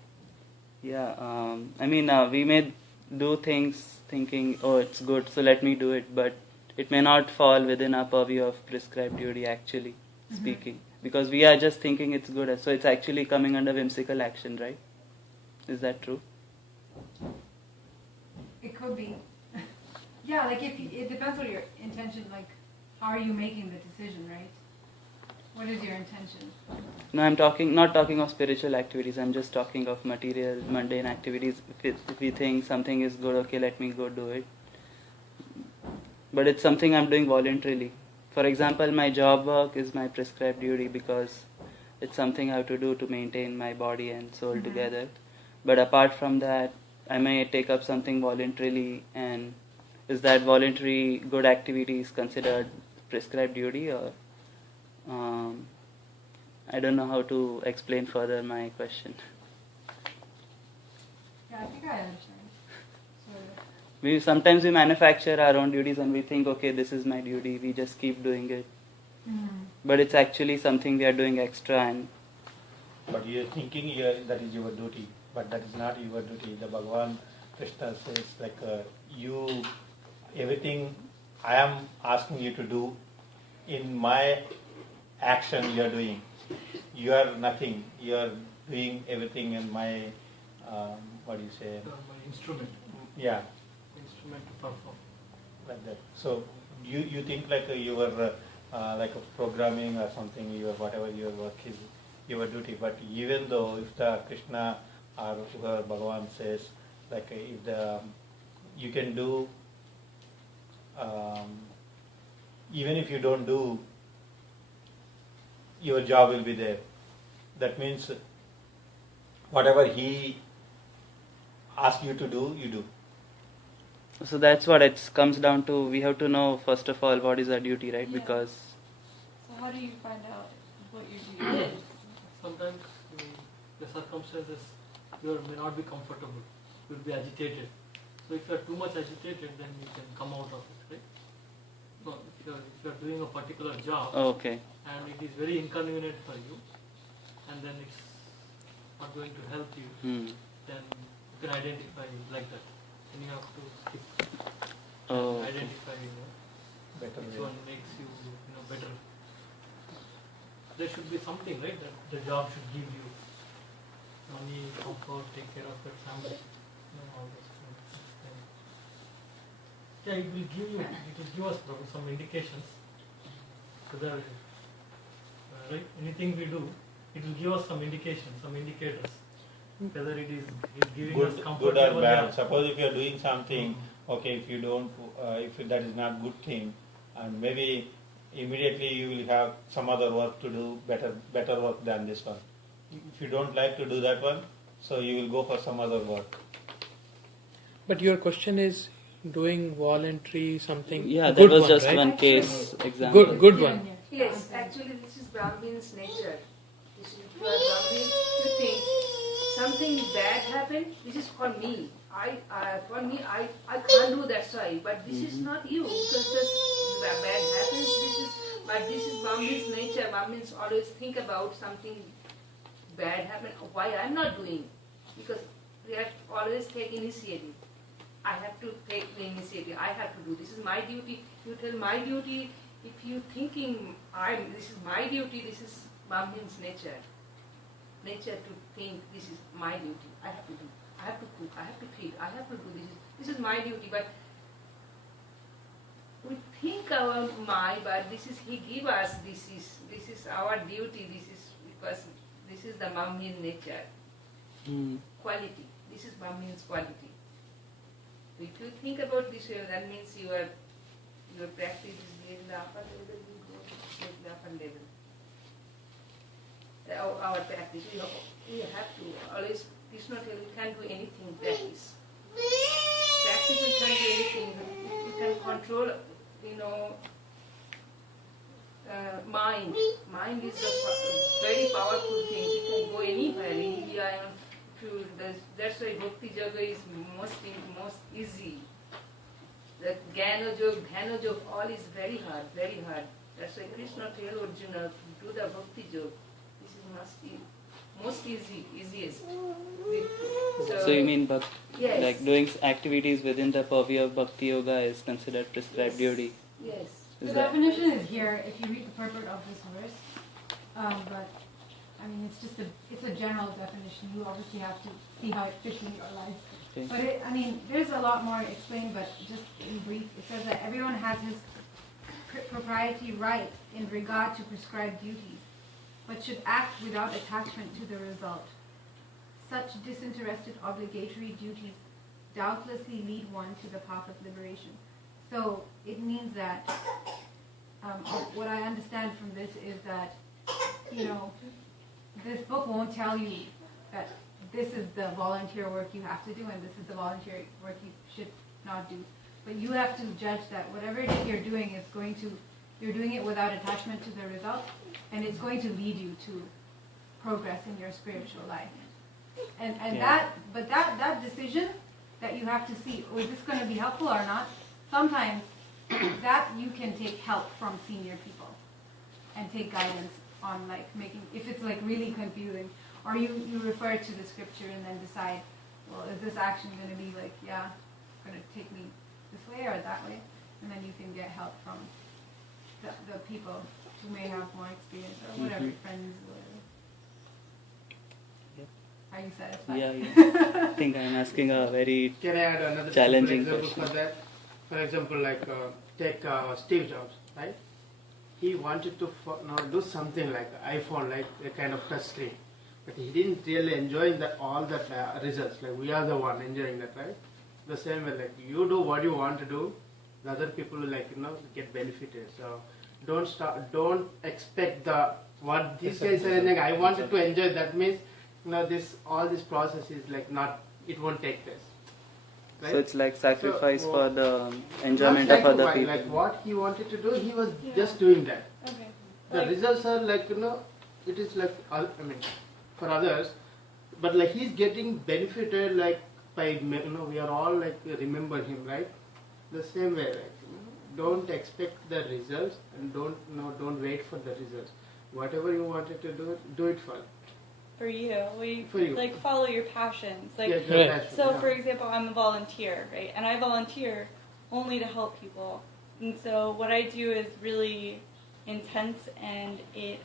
yeah, we may do things thinking, oh, it's good, so let me do it, but it may not fall within our purview of prescribed duty, actually speaking. Because we are just thinking it's good, so it's actually coming under whimsical action, right? Is that true? It could be. Yeah, like it depends on your intention, like how are you making the decision, right? What is your intention? No, I'm not talking of spiritual activities, I'm just talking of material, mundane activities. If we think something is good, okay, let me go do it. But it's something I'm doing voluntarily. For example, my job work is my prescribed duty because it's something I have to do to maintain my body and soul together. But apart from that, I may take up something voluntarily, and is that voluntary good activity is considered prescribed duty, or I don't know how to explain further my question. Yeah, I think I understand. Sometimes we manufacture our own duties and we think, okay, this is my duty, we just keep doing it. But it's actually something we are doing extra. But you're thinking that is your duty, but that is not your duty. The Bhagavan Krishna says, like, everything I am asking you to do, in my action you are doing. You are nothing. You are doing everything in my, what do you say? My instrument. Yeah. Instrument to perform. Like that. So you think like you were like a programming or something, whatever your work is, your duty. But even though if the Krishna or whoever Bhagavan says, like if you can do, even if you don't do, your job will be there. That means whatever he asks you to do, you do. So that's what it comes down to. We have to know first of all what is our duty, right? Yeah. Because So how do you find out what your duty is? Sometimes the circumstances you may not be comfortable. You will be agitated. So if you are too much agitated, then you can come out of it, right? No, if you are doing a particular job, okay. and it is very inconvenient for you, and then it's not going to help you, then you can identify like that. Then you have to skip and identify, better which way. one makes you, better. There should be something, right? That the job should give you money, comfort, take care of your family, all those things. Yeah, it will give us probably some indications. Whether, right, anything we do, it will give us some indications, some indicators. Whether it is giving us comfort good or level bad. Suppose if you are doing something, okay, if you don't, if that is not good thing, and maybe immediately you will have some other work to do, better work than this one. If you don't like to do that one, so you will go for some other work. But your question is doing voluntary something. Yeah, good that was one, just right? one case example. Good one. Yes, actually this is Brahmin's nature. If you are Brahmin, you think something bad happened, this is for me. I can't do that, sorry, but this is not you, because this bad happens, but this is Brahmin's nature. Brahmins always think about something bad happen, why I'm not doing, because they have to always take initiative. I have to take the initiative, I have to do, this is my duty. You tell my duty, if you thinking this is my duty, this is Brahmin's nature. Nature to think this is my duty, I have to do, I have to cook, I have to feed, I have to do this is my duty. But we think our but this is he give us, this is our duty, this is because this is the Brahmin nature. Quality, this is Brahmin's quality. So if you think about this way, that means your practice is in the upper level, you go to the upper level. Our practice, we have to always, Krishna tell you can't do anything, practice. Practice you can't do anything, you can control, mind. Mind is a very powerful thing. You can go anywhere in India. That's why Bhakti Yoga is most easy. The Jnana Yoga, Dhyana Yoga, all is very hard, very hard. That's why Krishna told Arjuna to do the Bhakti Yoga. This is most easiest. So you mean yes. like doing activities within the purview of Bhakti Yoga is considered prescribed duty? Yes. The definition is here if you read the purport of this verse, but I mean it's a general definition. You obviously have to see how it fits in your life. Okay. But there's a lot more to explain, but just in brief, it says that everyone has his propriety right in regard to prescribed duties, but should act without attachment to the result. Such disinterested obligatory duties doubtlessly lead one to the path of liberation. So it means that what I understand from this is that, this book won't tell you that this is the volunteer work you have to do and this is the volunteer work you should not do. But you have to judge that whatever it is you're doing you're doing it without attachment to the result, and it's going to lead you to progress in your spiritual life. And that decision that you have to see, is this going to be helpful or not? Sometimes that you can take help from senior people and take guidance on if it's really confusing, or you refer to the scripture and then decide, well, is this action going to be going to take me this way or that way? And then you can get help from the people who may have more experience or whatever, friends, whatever. Yep. Are you satisfied? Yeah. I think I'm asking a very Can I add another challenging example question. for that? For example, take Steve Jobs, right? He wanted to do something like iPhone, like a kind of touch screen, but he didn't really enjoy all the results. Like we are the one enjoying that, right? The same way, you do what you want to do, the other people will get benefited. So don't expect what these guys are saying. I wanted to enjoy. That means all this process is it won't take place. Right? So it's like sacrifice for the enjoyment of other people. Like what he wanted to do, he was just doing that. Okay. The results are it is for others, but he's getting benefited by we are all remember him, right? The same way, don't expect the results and don't wait for the results. Whatever you wanted to do it for. For you, For you. follow your passions. For example, I'm a volunteer, right? And I volunteer only to help people. And so what I do is really intense, and it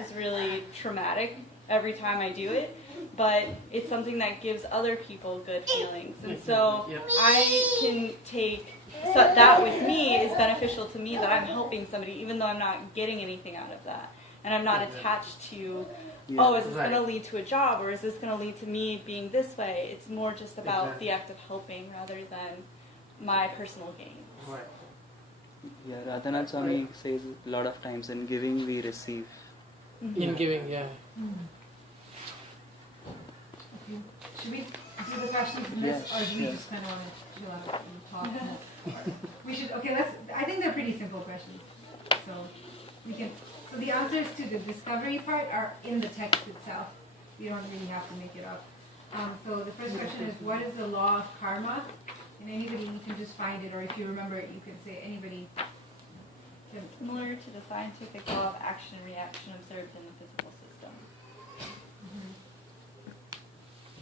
is really traumatic every time I do it. But it's something that gives other people good feelings. And so I can take that with me is beneficial to me, that I'm helping somebody, even though I'm not getting anything out of that. And I'm not attached to, is this going to lead to a job, or is this going to lead to me being this way? It's more just about the act of helping rather than my personal gain. Right. Yeah, Radhanath Swami says a lot of times, in giving we receive. Mm-hmm. In giving, yeah. Okay. Should we do the questions in this, or do we just kind of want to chill out and talk? We should. Okay, I think they're pretty simple questions, so we can. So the answers to the discovery part are in the text itself. You don't really have to make it up. So the first question is, what is the law of karma? And anybody, you can just find it, or if you remember it, you can say anybody. Similar to the scientific law of action and reaction observed in the physical system.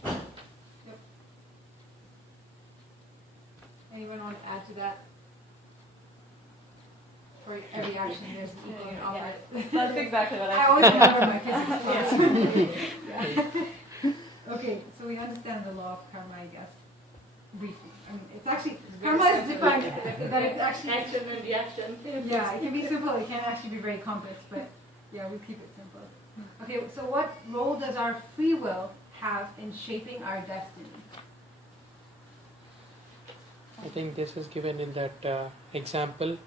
Mm-hmm. Yep. Anyone want to add to that? For every action, there's equal and opposite. That's exactly what I always remember my physics class. Okay, so we understand the law of karma, I guess, briefly. I mean, it's actually, karma is defined that it's actually action and reaction. Yeah, it can be simple, it can actually be very complex, but yeah, we keep it simple. Okay, so what role does our free will have in shaping our destiny? I think this is given in that example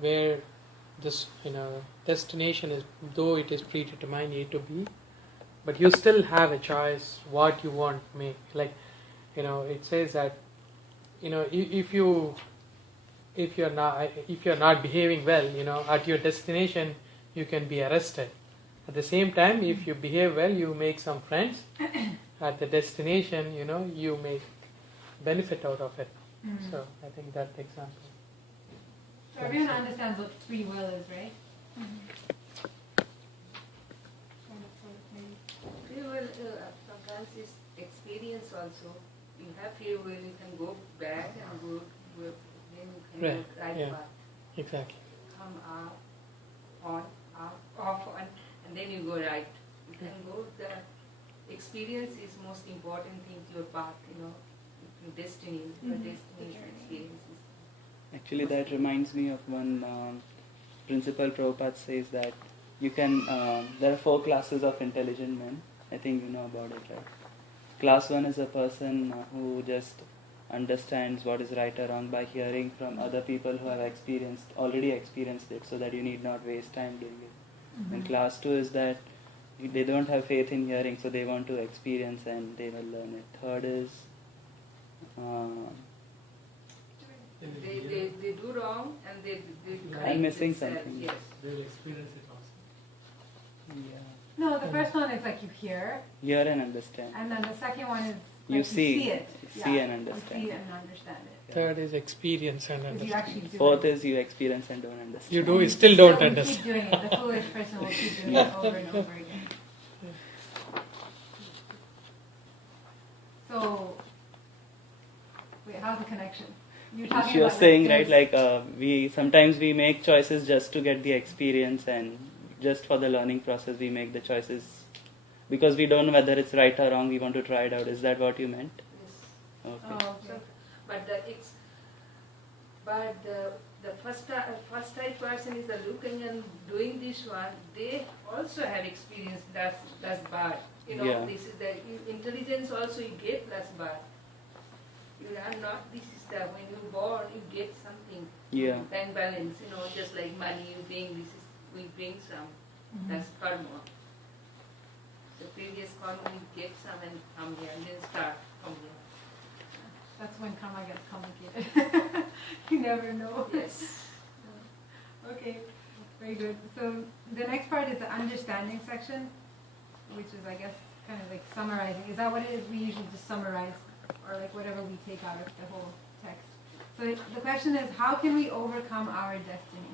where this destination is, though it is predetermined A to B, but you still have a choice what you want to make. It says that if you're not behaving well, at your destination you can be arrested. At the same time, if you behave well, you make some friends. At the destination, you make benefit out of it. So I think that example. So everyone understands what free will is, right? Free will sometimes is experience also. You have free will, you can go back and go then you can Right, go right yeah. path. Exactly. Come up, on, up, off, on, and then you go right. You can go, the experience is most important thing to your path, your destiny, your destination experiences. Actually, that reminds me of one principle Prabhupada says that you can, there are 4 classes of intelligent men. I think you know about it, right? Class 1 is a person who just understands what is right or wrong by hearing from other people who have already experienced it, so that you need not waste time doing it. And class 2 is that they don't have faith in hearing, so they want to experience and they will learn it. Third is They do wrong and they correct I'm missing themselves, something. Yes. They will experience it also. Yeah. No, the first one is like you hear, Hear and understand. and then the second one is You like see. you see it. See and understand. You see it and understand it. Third is experience and Because you understand. actually do Fourth it. is you experience and don't understand. You do, you still don't So you understand. keep doing it. The foolish person will keep doing it over and over again. So, wait, how's the connection? You're talking She was about saying, there's- right, like we sometimes we make choices just to get the experience, and just for the learning process we make the choices because we don't know whether it's right or wrong. We want to try it out. Is that what you meant? Yes. Okay. Oh, okay. But the first type person is the looking and doing this one. They also have experience. That's bad. Yeah. This is the intelligence. Also, you get that's bad. You are not. This is the when you're born, you get something. Yeah. Bank balance. Just like money, you bring. This is we bring some. That's karma. The previous karma, you get some and come here, and then start from here. That's when karma gets complicated. You never know. Yes. Okay, very good. So the next part is the understanding section, which is, I guess, kind of like summarizing. Is that what it is? We usually just summarize, or like whatever we take out of the whole text. So the question is, how can we overcome our destiny?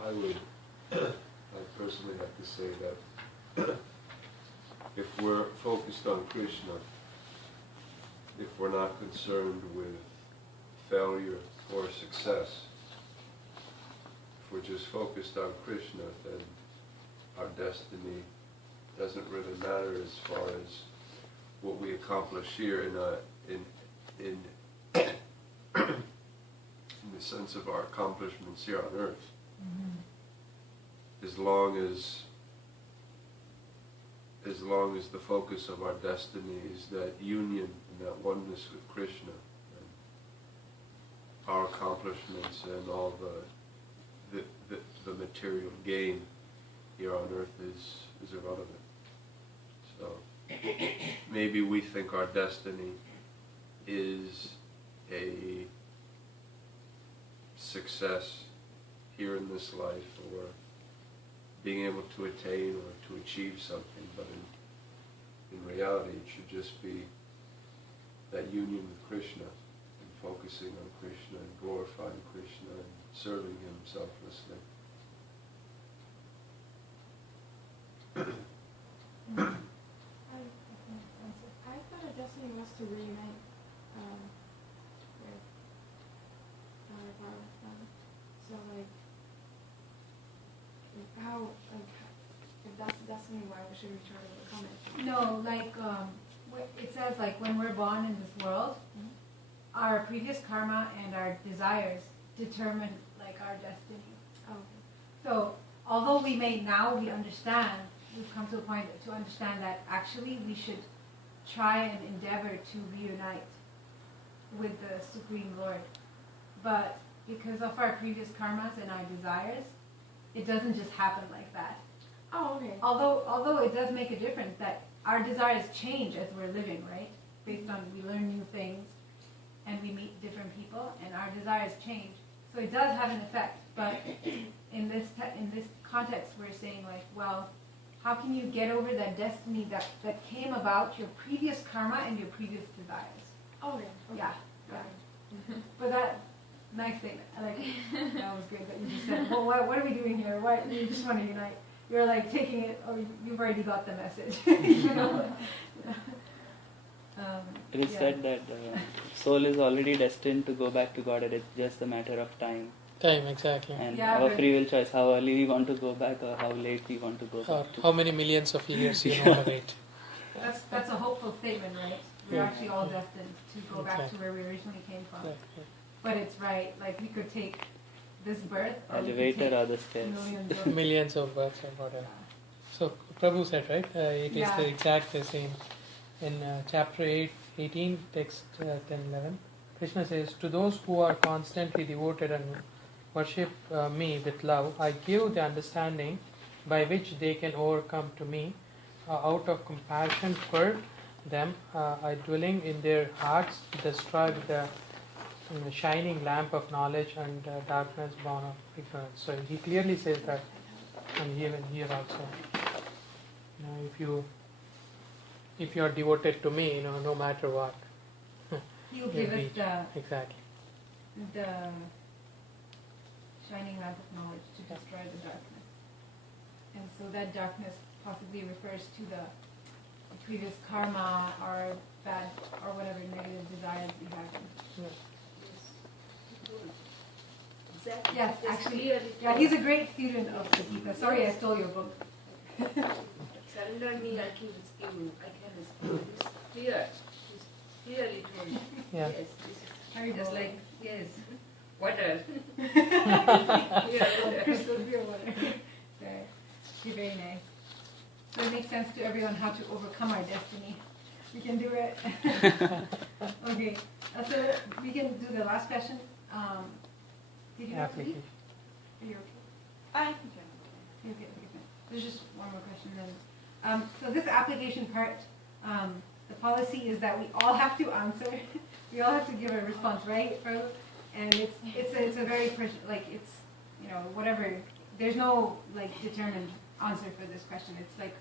I would, I personally have to say that if we're focused on Krishna, if we're not concerned with failure or success, if we're just focused on Krishna, then our destiny doesn't really matter as far as what we accomplish here in the sense of our accomplishments here on earth. As long as the focus of our destiny is that union and that oneness with Krishna, and our accomplishments and all the material gain here on earth is irrelevant. So maybe we think our destiny is a success here in this life, or being able to attain or to achieve something, but in reality it should just be that union with Krishna, and focusing on Krishna and glorifying Krishna and serving Him selflessly. I thought our destiny was to reunite with Vada. So how, if that's the destiny, why should we try to overcome it? No, like it says, like when we're born in this world, our previous karma and our desires determine like our destiny. So although we understand, we've come to a point to understand that actually we should try and endeavor to reunite with the Supreme Lord. But because of our previous karmas and our desires, it doesn't just happen like that. Oh, okay. Although it does make a difference that our desires change as we're living, right? Based on we learn new things and we meet different people, and our desires change. So it does have an effect, but in this context, we're saying like, well, how can you get over that destiny that came about your previous karma and your previous desires? Okay. Yeah. But that, nice statement. I like it. That was good that you just said, well, what are we doing here? Why you just want to unite? You're like taking it, or you've already got the message. You know? It is said that soul is already destined to go back to God, and it's just a matter of time. Time, exactly. And our free will choice, how early we want to go back or how late we want to go back. How many millions of years you want to wait. That's a hopeful statement, right? We're actually all destined to go back to where we originally came from. But it's right, like we could take this birth Elevator or the stairs. Millions of births or whatever. So Prabhu said, right? It is the exact same. In chapter 18, text 10-11, Krishna says, to those who are constantly devoted and worship me with love, I give the understanding by which they can overcome to me. Out of compassion for them, I dwelling in their hearts, destroy the shining lamp of knowledge and darkness born of ignorance. So he clearly says that, and even here also, if you are devoted to me, no matter what, He'll give us the shining lamp of knowledge to destroy the darkness. And so that darkness possibly refers to the previous karma or bad or whatever negative desires we have. Yes, actually, he's a great student of the Gita. Sorry, I stole your book. Surrender me, I can rescue you. I can rescue you. It's clear. It's clearly told. Yeah. Yes. It's just like, yes, water. Crystal clear water. You're very nice. So it makes sense to everyone how to overcome our destiny. We can do it. Okay. So we can do the last question. Did you have to leave? Are you okay? I Okay. There's just one more question then. So this application part, the policy is that we all have to answer. We all have to give a response, right? And it's a very it's whatever. There's no determined answer for this question. It's like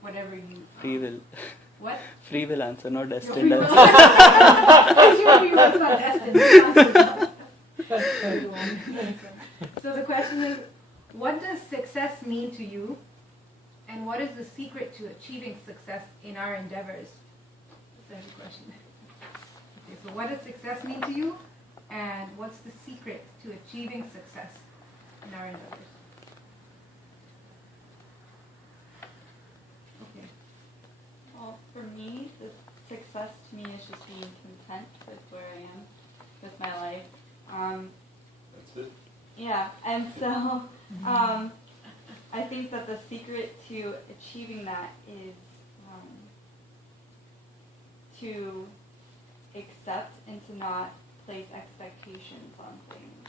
whatever you. Free will. What? Free will answer, not destined answer. It's not destined. So the question is, what does success mean to you, and what is the secret to achieving success in our endeavors? There's a question. Okay, so what does success mean to you, and what's the secret to achieving success in our endeavors? Okay. Well, for me, the success to me is just being content with where I am, with my life. That's it. Yeah, and so I think that the secret to achieving that is to accept and to not place expectations on things.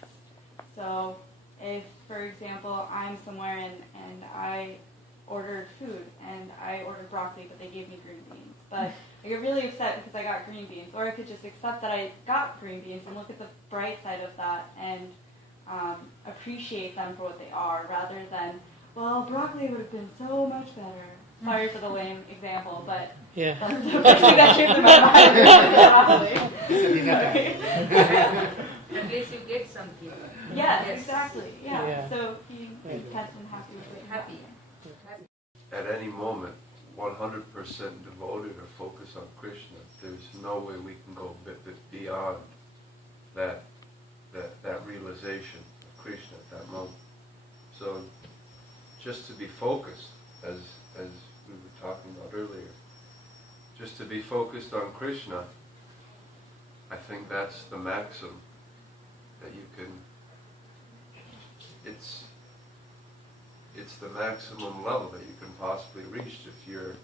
So if, for example, I'm somewhere and I ordered food and I ordered broccoli but they gave me green beans, but I get really upset because I got green beans, or I could just accept that I got green beans and look at the bright side of that and appreciate them for what they are, rather than, well, broccoli would have been so much better. Sorry for the lame example, but that's the first thing that came to my mind. At least you get something. Yes, exactly. Yeah. So being content and happy with it. Happy. At any moment, 100% devoted or focused on Krishna, there's no way we can go beyond that realization of Krishna at that moment. So just to be focused, as we were talking about earlier, just to be focused on Krishna, I think that's the maximum that you can, it's the maximum level that you can possibly reach if you're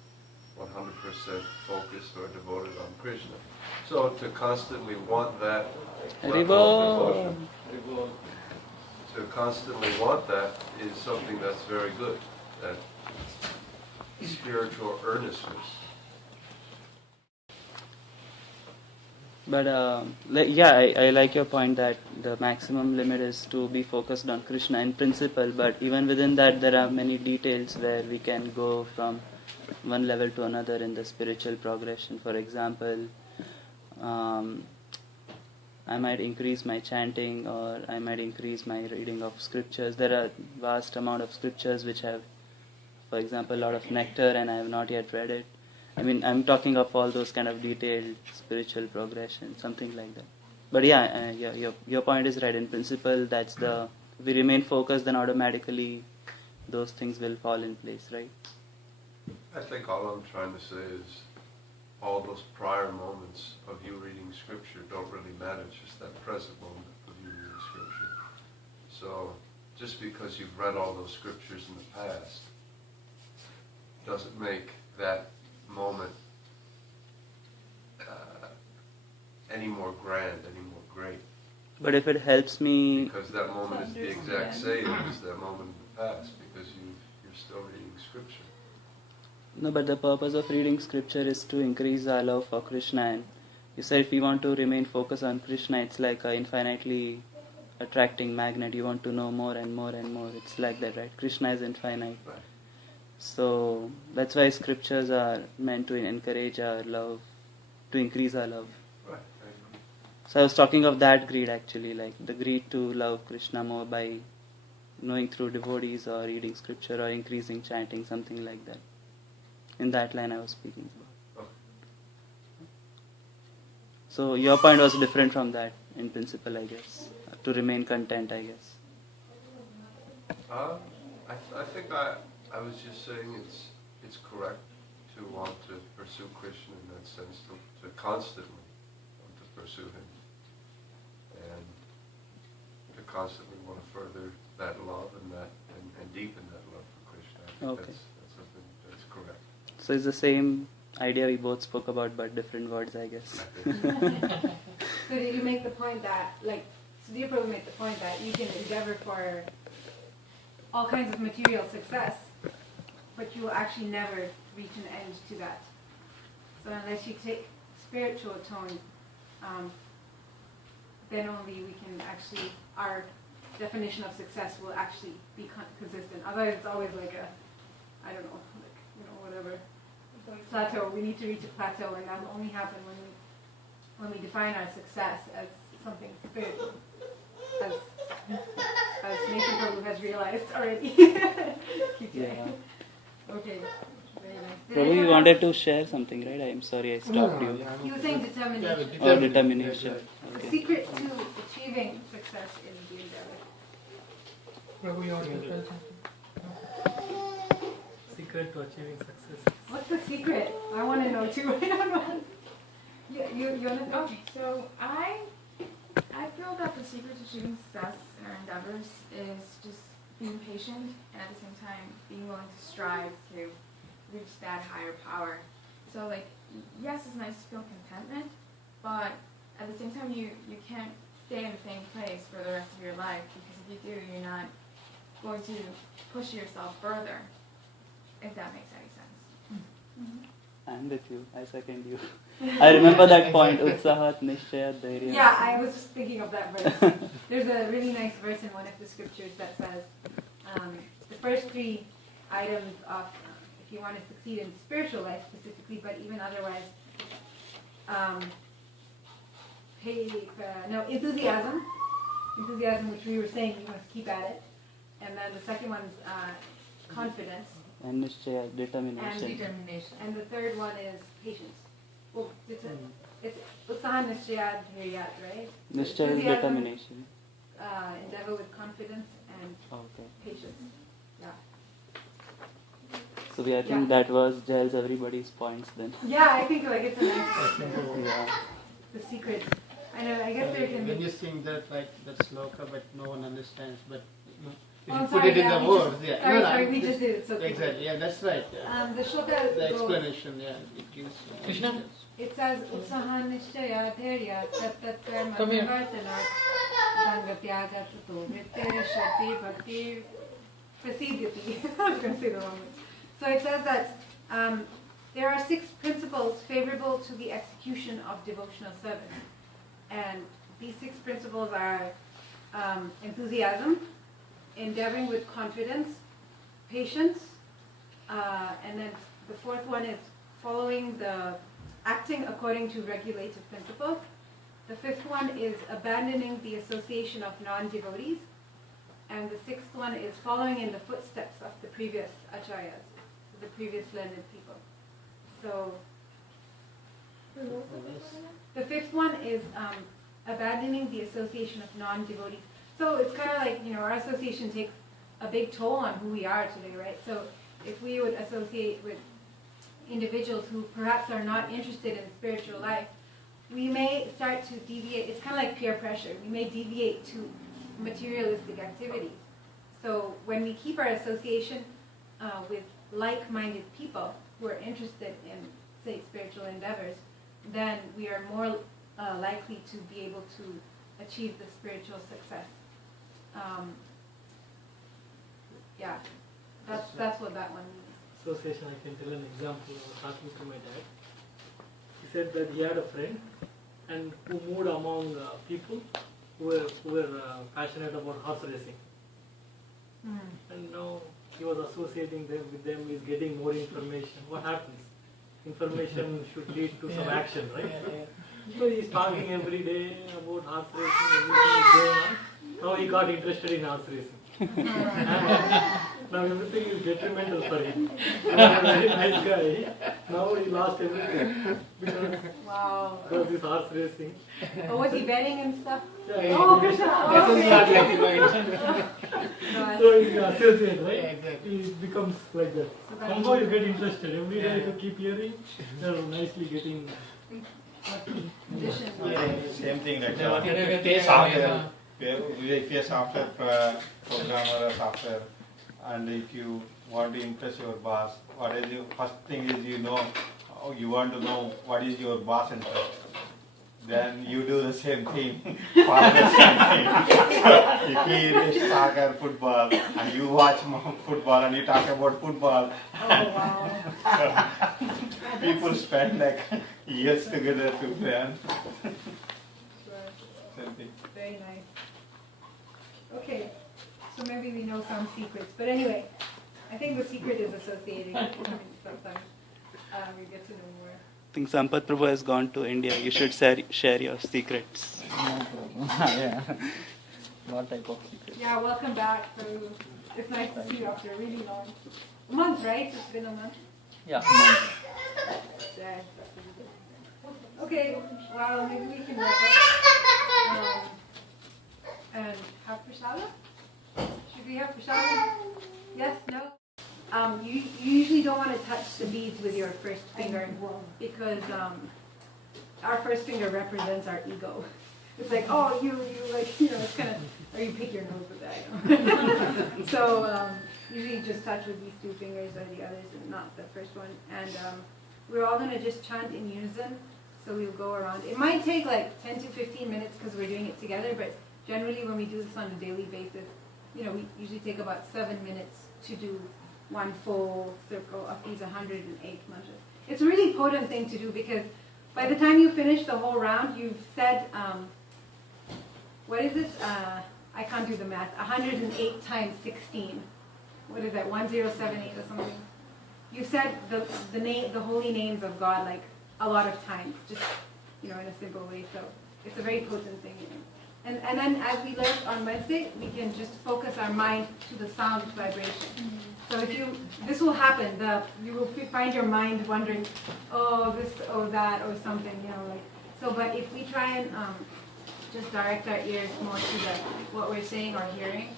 100% focused or devoted on Krishna. So to constantly want that level of devotion, to constantly want that is something that's very good. That spiritual earnestness But I like your point that the maximum limit is to be focused on Krishna in principle, but even within that there are many details where we can go from one level to another in the spiritual progression. For example, I might increase my chanting, or I might increase my reading of scriptures. There are vast amount of scriptures which have, for example, a lot of nectar, and I have not yet read it. I mean, I'm talking of all those kind of detailed spiritual progression, something like that. But your point is right. In principle, if we remain focused, then automatically those things will fall in place, right? I think all I'm trying to say is all those prior moments of you reading scripture don't really matter, it's just that present moment of you reading scripture. So just because you've read all those scriptures in the past doesn't make that moment any more grand, any more great. But if it helps me... Because that moment is the exact same as that moment in the past, because you're still reading scripture. No, but the purpose of reading scripture is to increase our love for Krishna. And you said if we want to remain focused on Krishna, it's like an infinitely attracting magnet. You want to know more and more and more. It's like that, right? Krishna is infinite. Right. So that's why scriptures are meant to encourage our love, to increase our love. Right. So I was talking of that greed actually, like the greed to love Krishna more by knowing through devotees or reading scripture or increasing chanting, something like that. In that line I was speaking about. So your point was different from that in principle, I guess. To remain content, I guess. I think I was just saying it's correct to want to pursue Krishna in that sense, to constantly want to pursue him, and to constantly want to further that love and deepen that love for Krishna. I think that's something that's correct. So it's the same idea we both spoke about, but different words, I guess. So did you make the point that, Sudhir probably made the point that you can endeavor for all kinds of material success, but you will actually never reach an end to that. So unless you take spiritual tone, then only we can actually, our definition of success will actually be consistent. Otherwise it's always like whatever, plateau. We need to reach a plateau, and that will only happen when we define our success as something spiritual, as Nathan Prabhu has realized already. Yeah. Okay. Very nice. Prabhu, you wanted to share something, right? I'm sorry I stopped you. You were saying determination. Oh, determination. The Okay. secret to achieving success in the endeavor. Prabhu, you want to tell something? Secret to achieving success. What's the secret? I want to know too. I don't know. You want to know? Okay, so I feel that the secret to achieving success in our endeavors is just being patient and at the same time being willing to strive to reach that higher power. So yes, it's nice to feel contentment, but at the same time you can't stay in the same place for the rest of your life, because if you do, you're not going to push yourself further, if that makes any sense. Mm-hmm. I'm with you. I second you. I remember that point. Utsahat Nishchayat Dhairya. Yeah, I was just thinking of that verse. There's a really nice verse in one of the scriptures that says the first three items of if you want to succeed in spiritual life specifically, but even otherwise, enthusiasm, which we were saying you must keep at it, and then the second one's confidence. And Nishchayat, determination. And the third one is patience. Well, it's Utsaha Nishchayat Dhairya, right? Nishchayat is determination. Endeavor with confidence and patience. Yeah. So I think that was gels everybody's points then. Yeah, I think it's a nice question. Yeah. The secret. I know. I guess there can When be. you sing that that sloka, but no one understands, but if Oh, you sorry, put it in yeah, the we words, just- sorry, we just did it so quickly. Exactly, yeah, that's right. Yeah. The shloka The goes- explanation, yeah, it gives. Krishna? It says Utsaha Nishchaya Dhairya Tat Karma Come here. Nivartanat Sangatyaga Sato Nitya Shakti Bhakti Prasiddhiti. I was going to say the wrong one. So it says that there are 6 principles favorable to the execution of devotional service. And these 6 principles are enthusiasm, endeavoring with confidence, patience, and then the 4th one is acting according to regulative principles. The 5th one is abandoning the association of non-devotees. And the 6th one is following in the footsteps of the previous acharyas, the previous learned people. So the 5th one is abandoning the association of non-devotees. So it's kind of like, our association takes a big toll on who we are today, right? So if we would associate with individuals who perhaps are not interested in spiritual life, we may start to deviate. It's kind of like peer pressure. We may deviate to materialistic activities. So when we keep our association with like-minded people who are interested in, say, spiritual endeavors, then we are more likely to be able to achieve the spiritual success. Yeah, that's what that one means. Association, I can tell an example. I was talking to my dad. He said that he had a friend and who moved among people who were passionate about horse racing. And now he was associating with them, is getting more information. What happens? Information should lead to some action, right? So he's talking every day about horse racing, everything is going on. Now he got interested in horse racing. Now everything is detrimental for him. He was a very nice guy. Now he lost everything because this horse racing. Oh, was he betting and stuff? Yeah. Oh, Krishna! So you associate, right? Yeah, exactly. It becomes like that. Somehow you get interested. Every day if you keep hearing, you're nicely getting. Same thing like software. If you're a software programmer or software, and if you want to impress your boss, what is your first thing is you want to know what is your boss interest. Then you do the same thing, follow the same thing. If he is soccer, football, and you watch football and you talk about football, people spend like years together to plan. Same thing. Very nice. Okay, so maybe we know some secrets, but anyway, I think the secret is associating. Sometimes we get to know more. I think Sampath Prabhu has gone to India. You should share your secrets. Yeah. What type of secrets? Yeah, welcome back. It's nice to see you after a really long month, right? It's been a month. Yeah, a month. Yeah. Okay, well, maybe we can wrap up and have prasada. Should we have prasada? Yes? No? You usually don't want to touch the beads with your first finger because our first finger represents our ego. It's like, oh, you it's kind of, or you pick your nose with that. So usually just touch with these 2 fingers or the others and not the first one. And we're all going to just chant in unison. So we'll go around. It might take like 10 to 15 minutes because we're doing it together, but generally when we do this on a daily basis, we usually take about 7 minutes to do one full circle of these 108 mantras. It's a really potent thing to do because by the time you finish the whole round, you've said, what is it? I can't do the math. 108 times 16. What is that? 1078 or something. You said the holy names of God like a lot of times, just in a simple way. So it's a very potent thing. And then as we learned on Wednesday, we can just focus our mind to the sound vibration. So this will happen. You will find your mind wondering, oh, this or that or something, But if we try and just direct our ears more to what we're saying or hearing,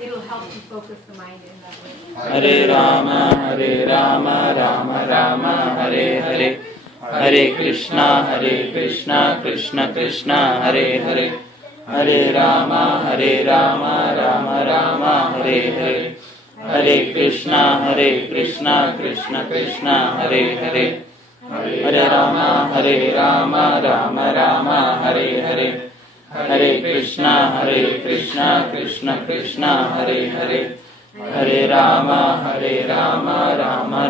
it'll help to focus the mind in that way. Hare Rama, Rama Rama, Hare Hare, Hare Krishna, Krishna Krishna, Hare Hare, Hare Rama, Rama Rama, Hare Hare, Hare Krishna, Krishna Krishna, Hare Hare, Hare Rama, Rama Rama, Hare Hare, Hare Krishna, Krishna Krishna, Hare Hare, Hare Rama, Rama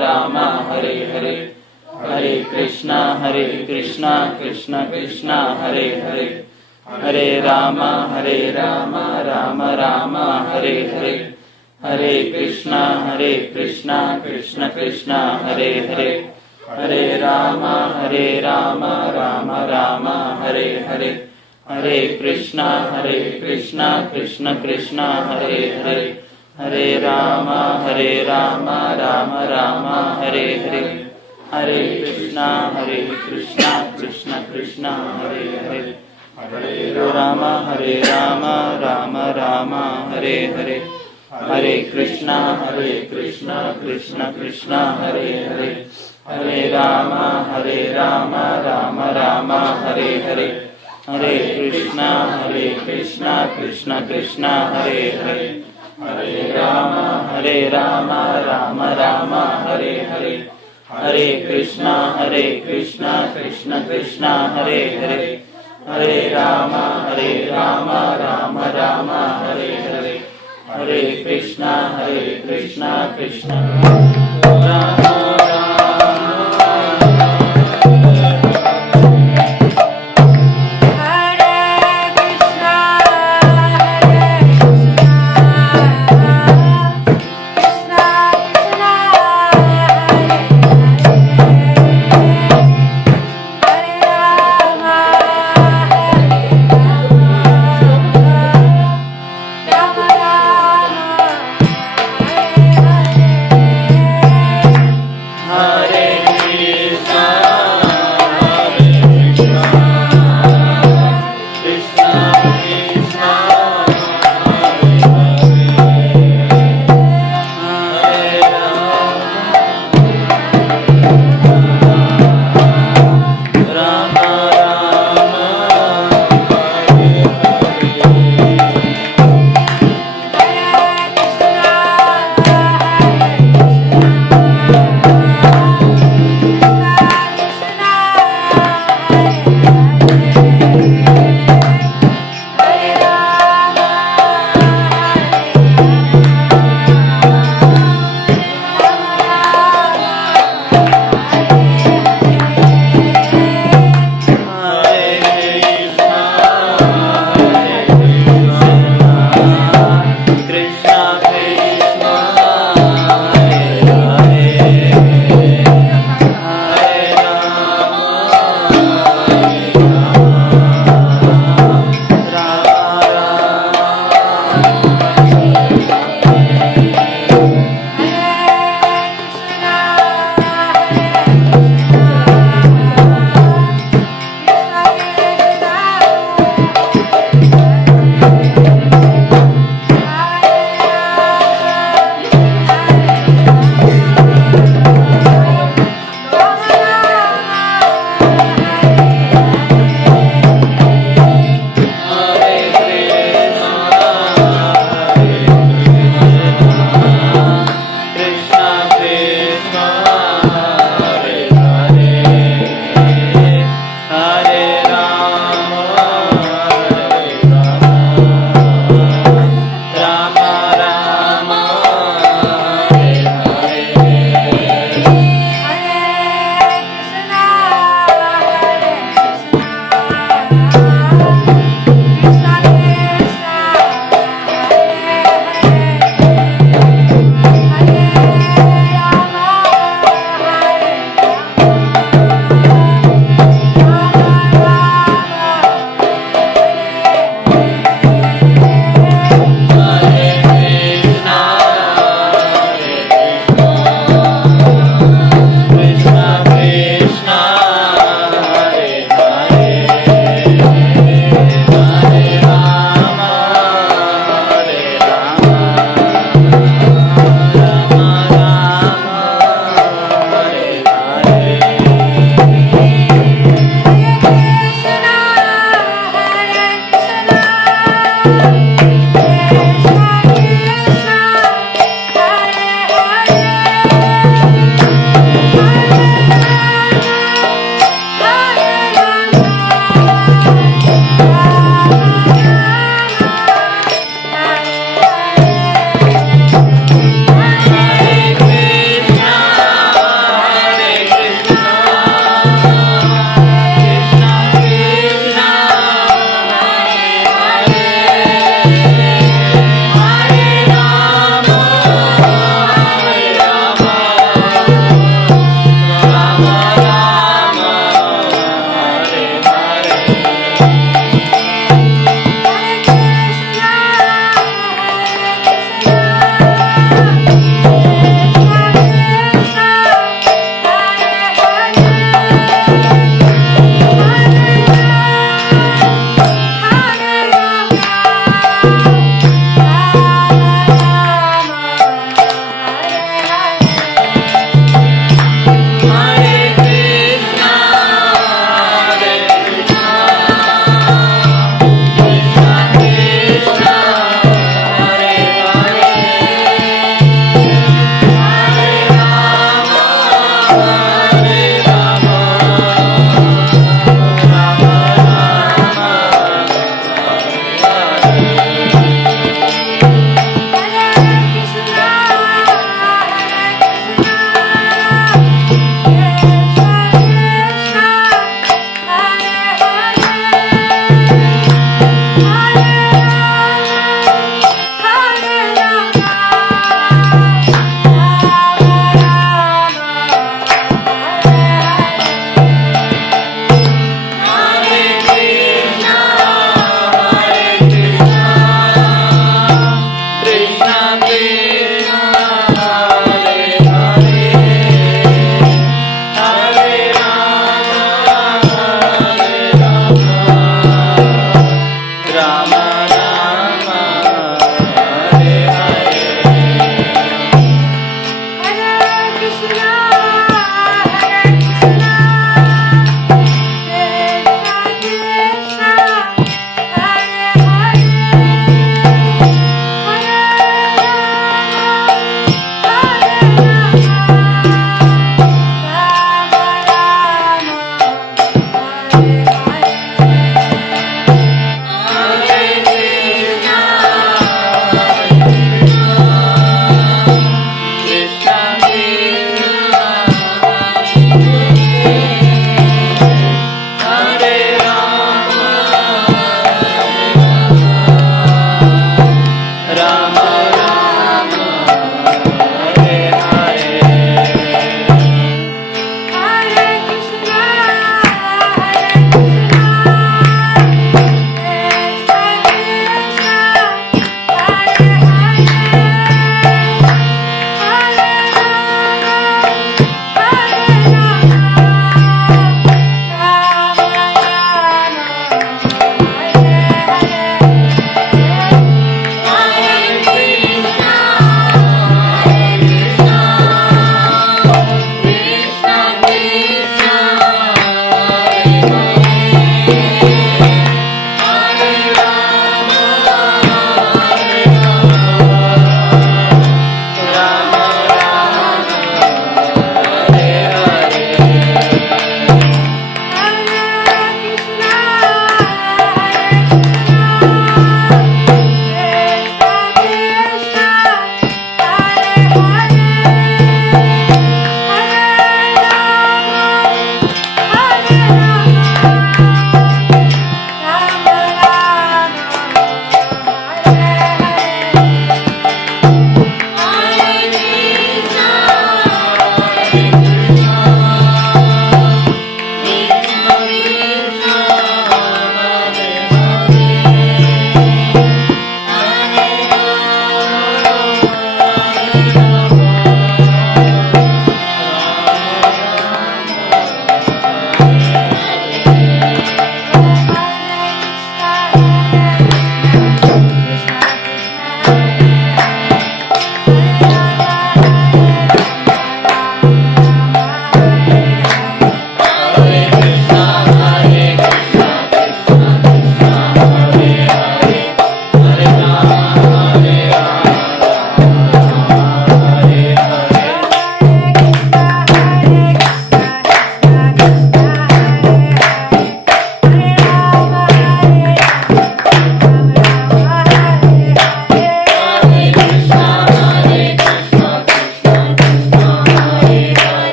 Rama, Hare Hare, Hare Krishna Krishna Krishna Hare Hare, Hare Rama Rama Rama Hare Hare, Hare Krishna Krishna Krishna Hare Hare, Hare Rama Rama Rama Hare Hare, Hare Krishna Krishna Krishna Hare Hare, Hare Rama Rama Rama Hare Hare, Hare Krishna Krishna Krishna Hare Hare, Hare Rama Rama Rama Hare Hare, Hare Krishna Krishna Krishna Hare Hare, Hare Rama Rama Rama Hare Hare, Hare Krishna Krishna Krishna Hare Hare, Hare Rama Rama Rama Hare Hare, Hare Krishna Krishna Krishna Hare Hare, Hare Rama Rama Rama Hare Hare, Hare Krishna Krishna Krishna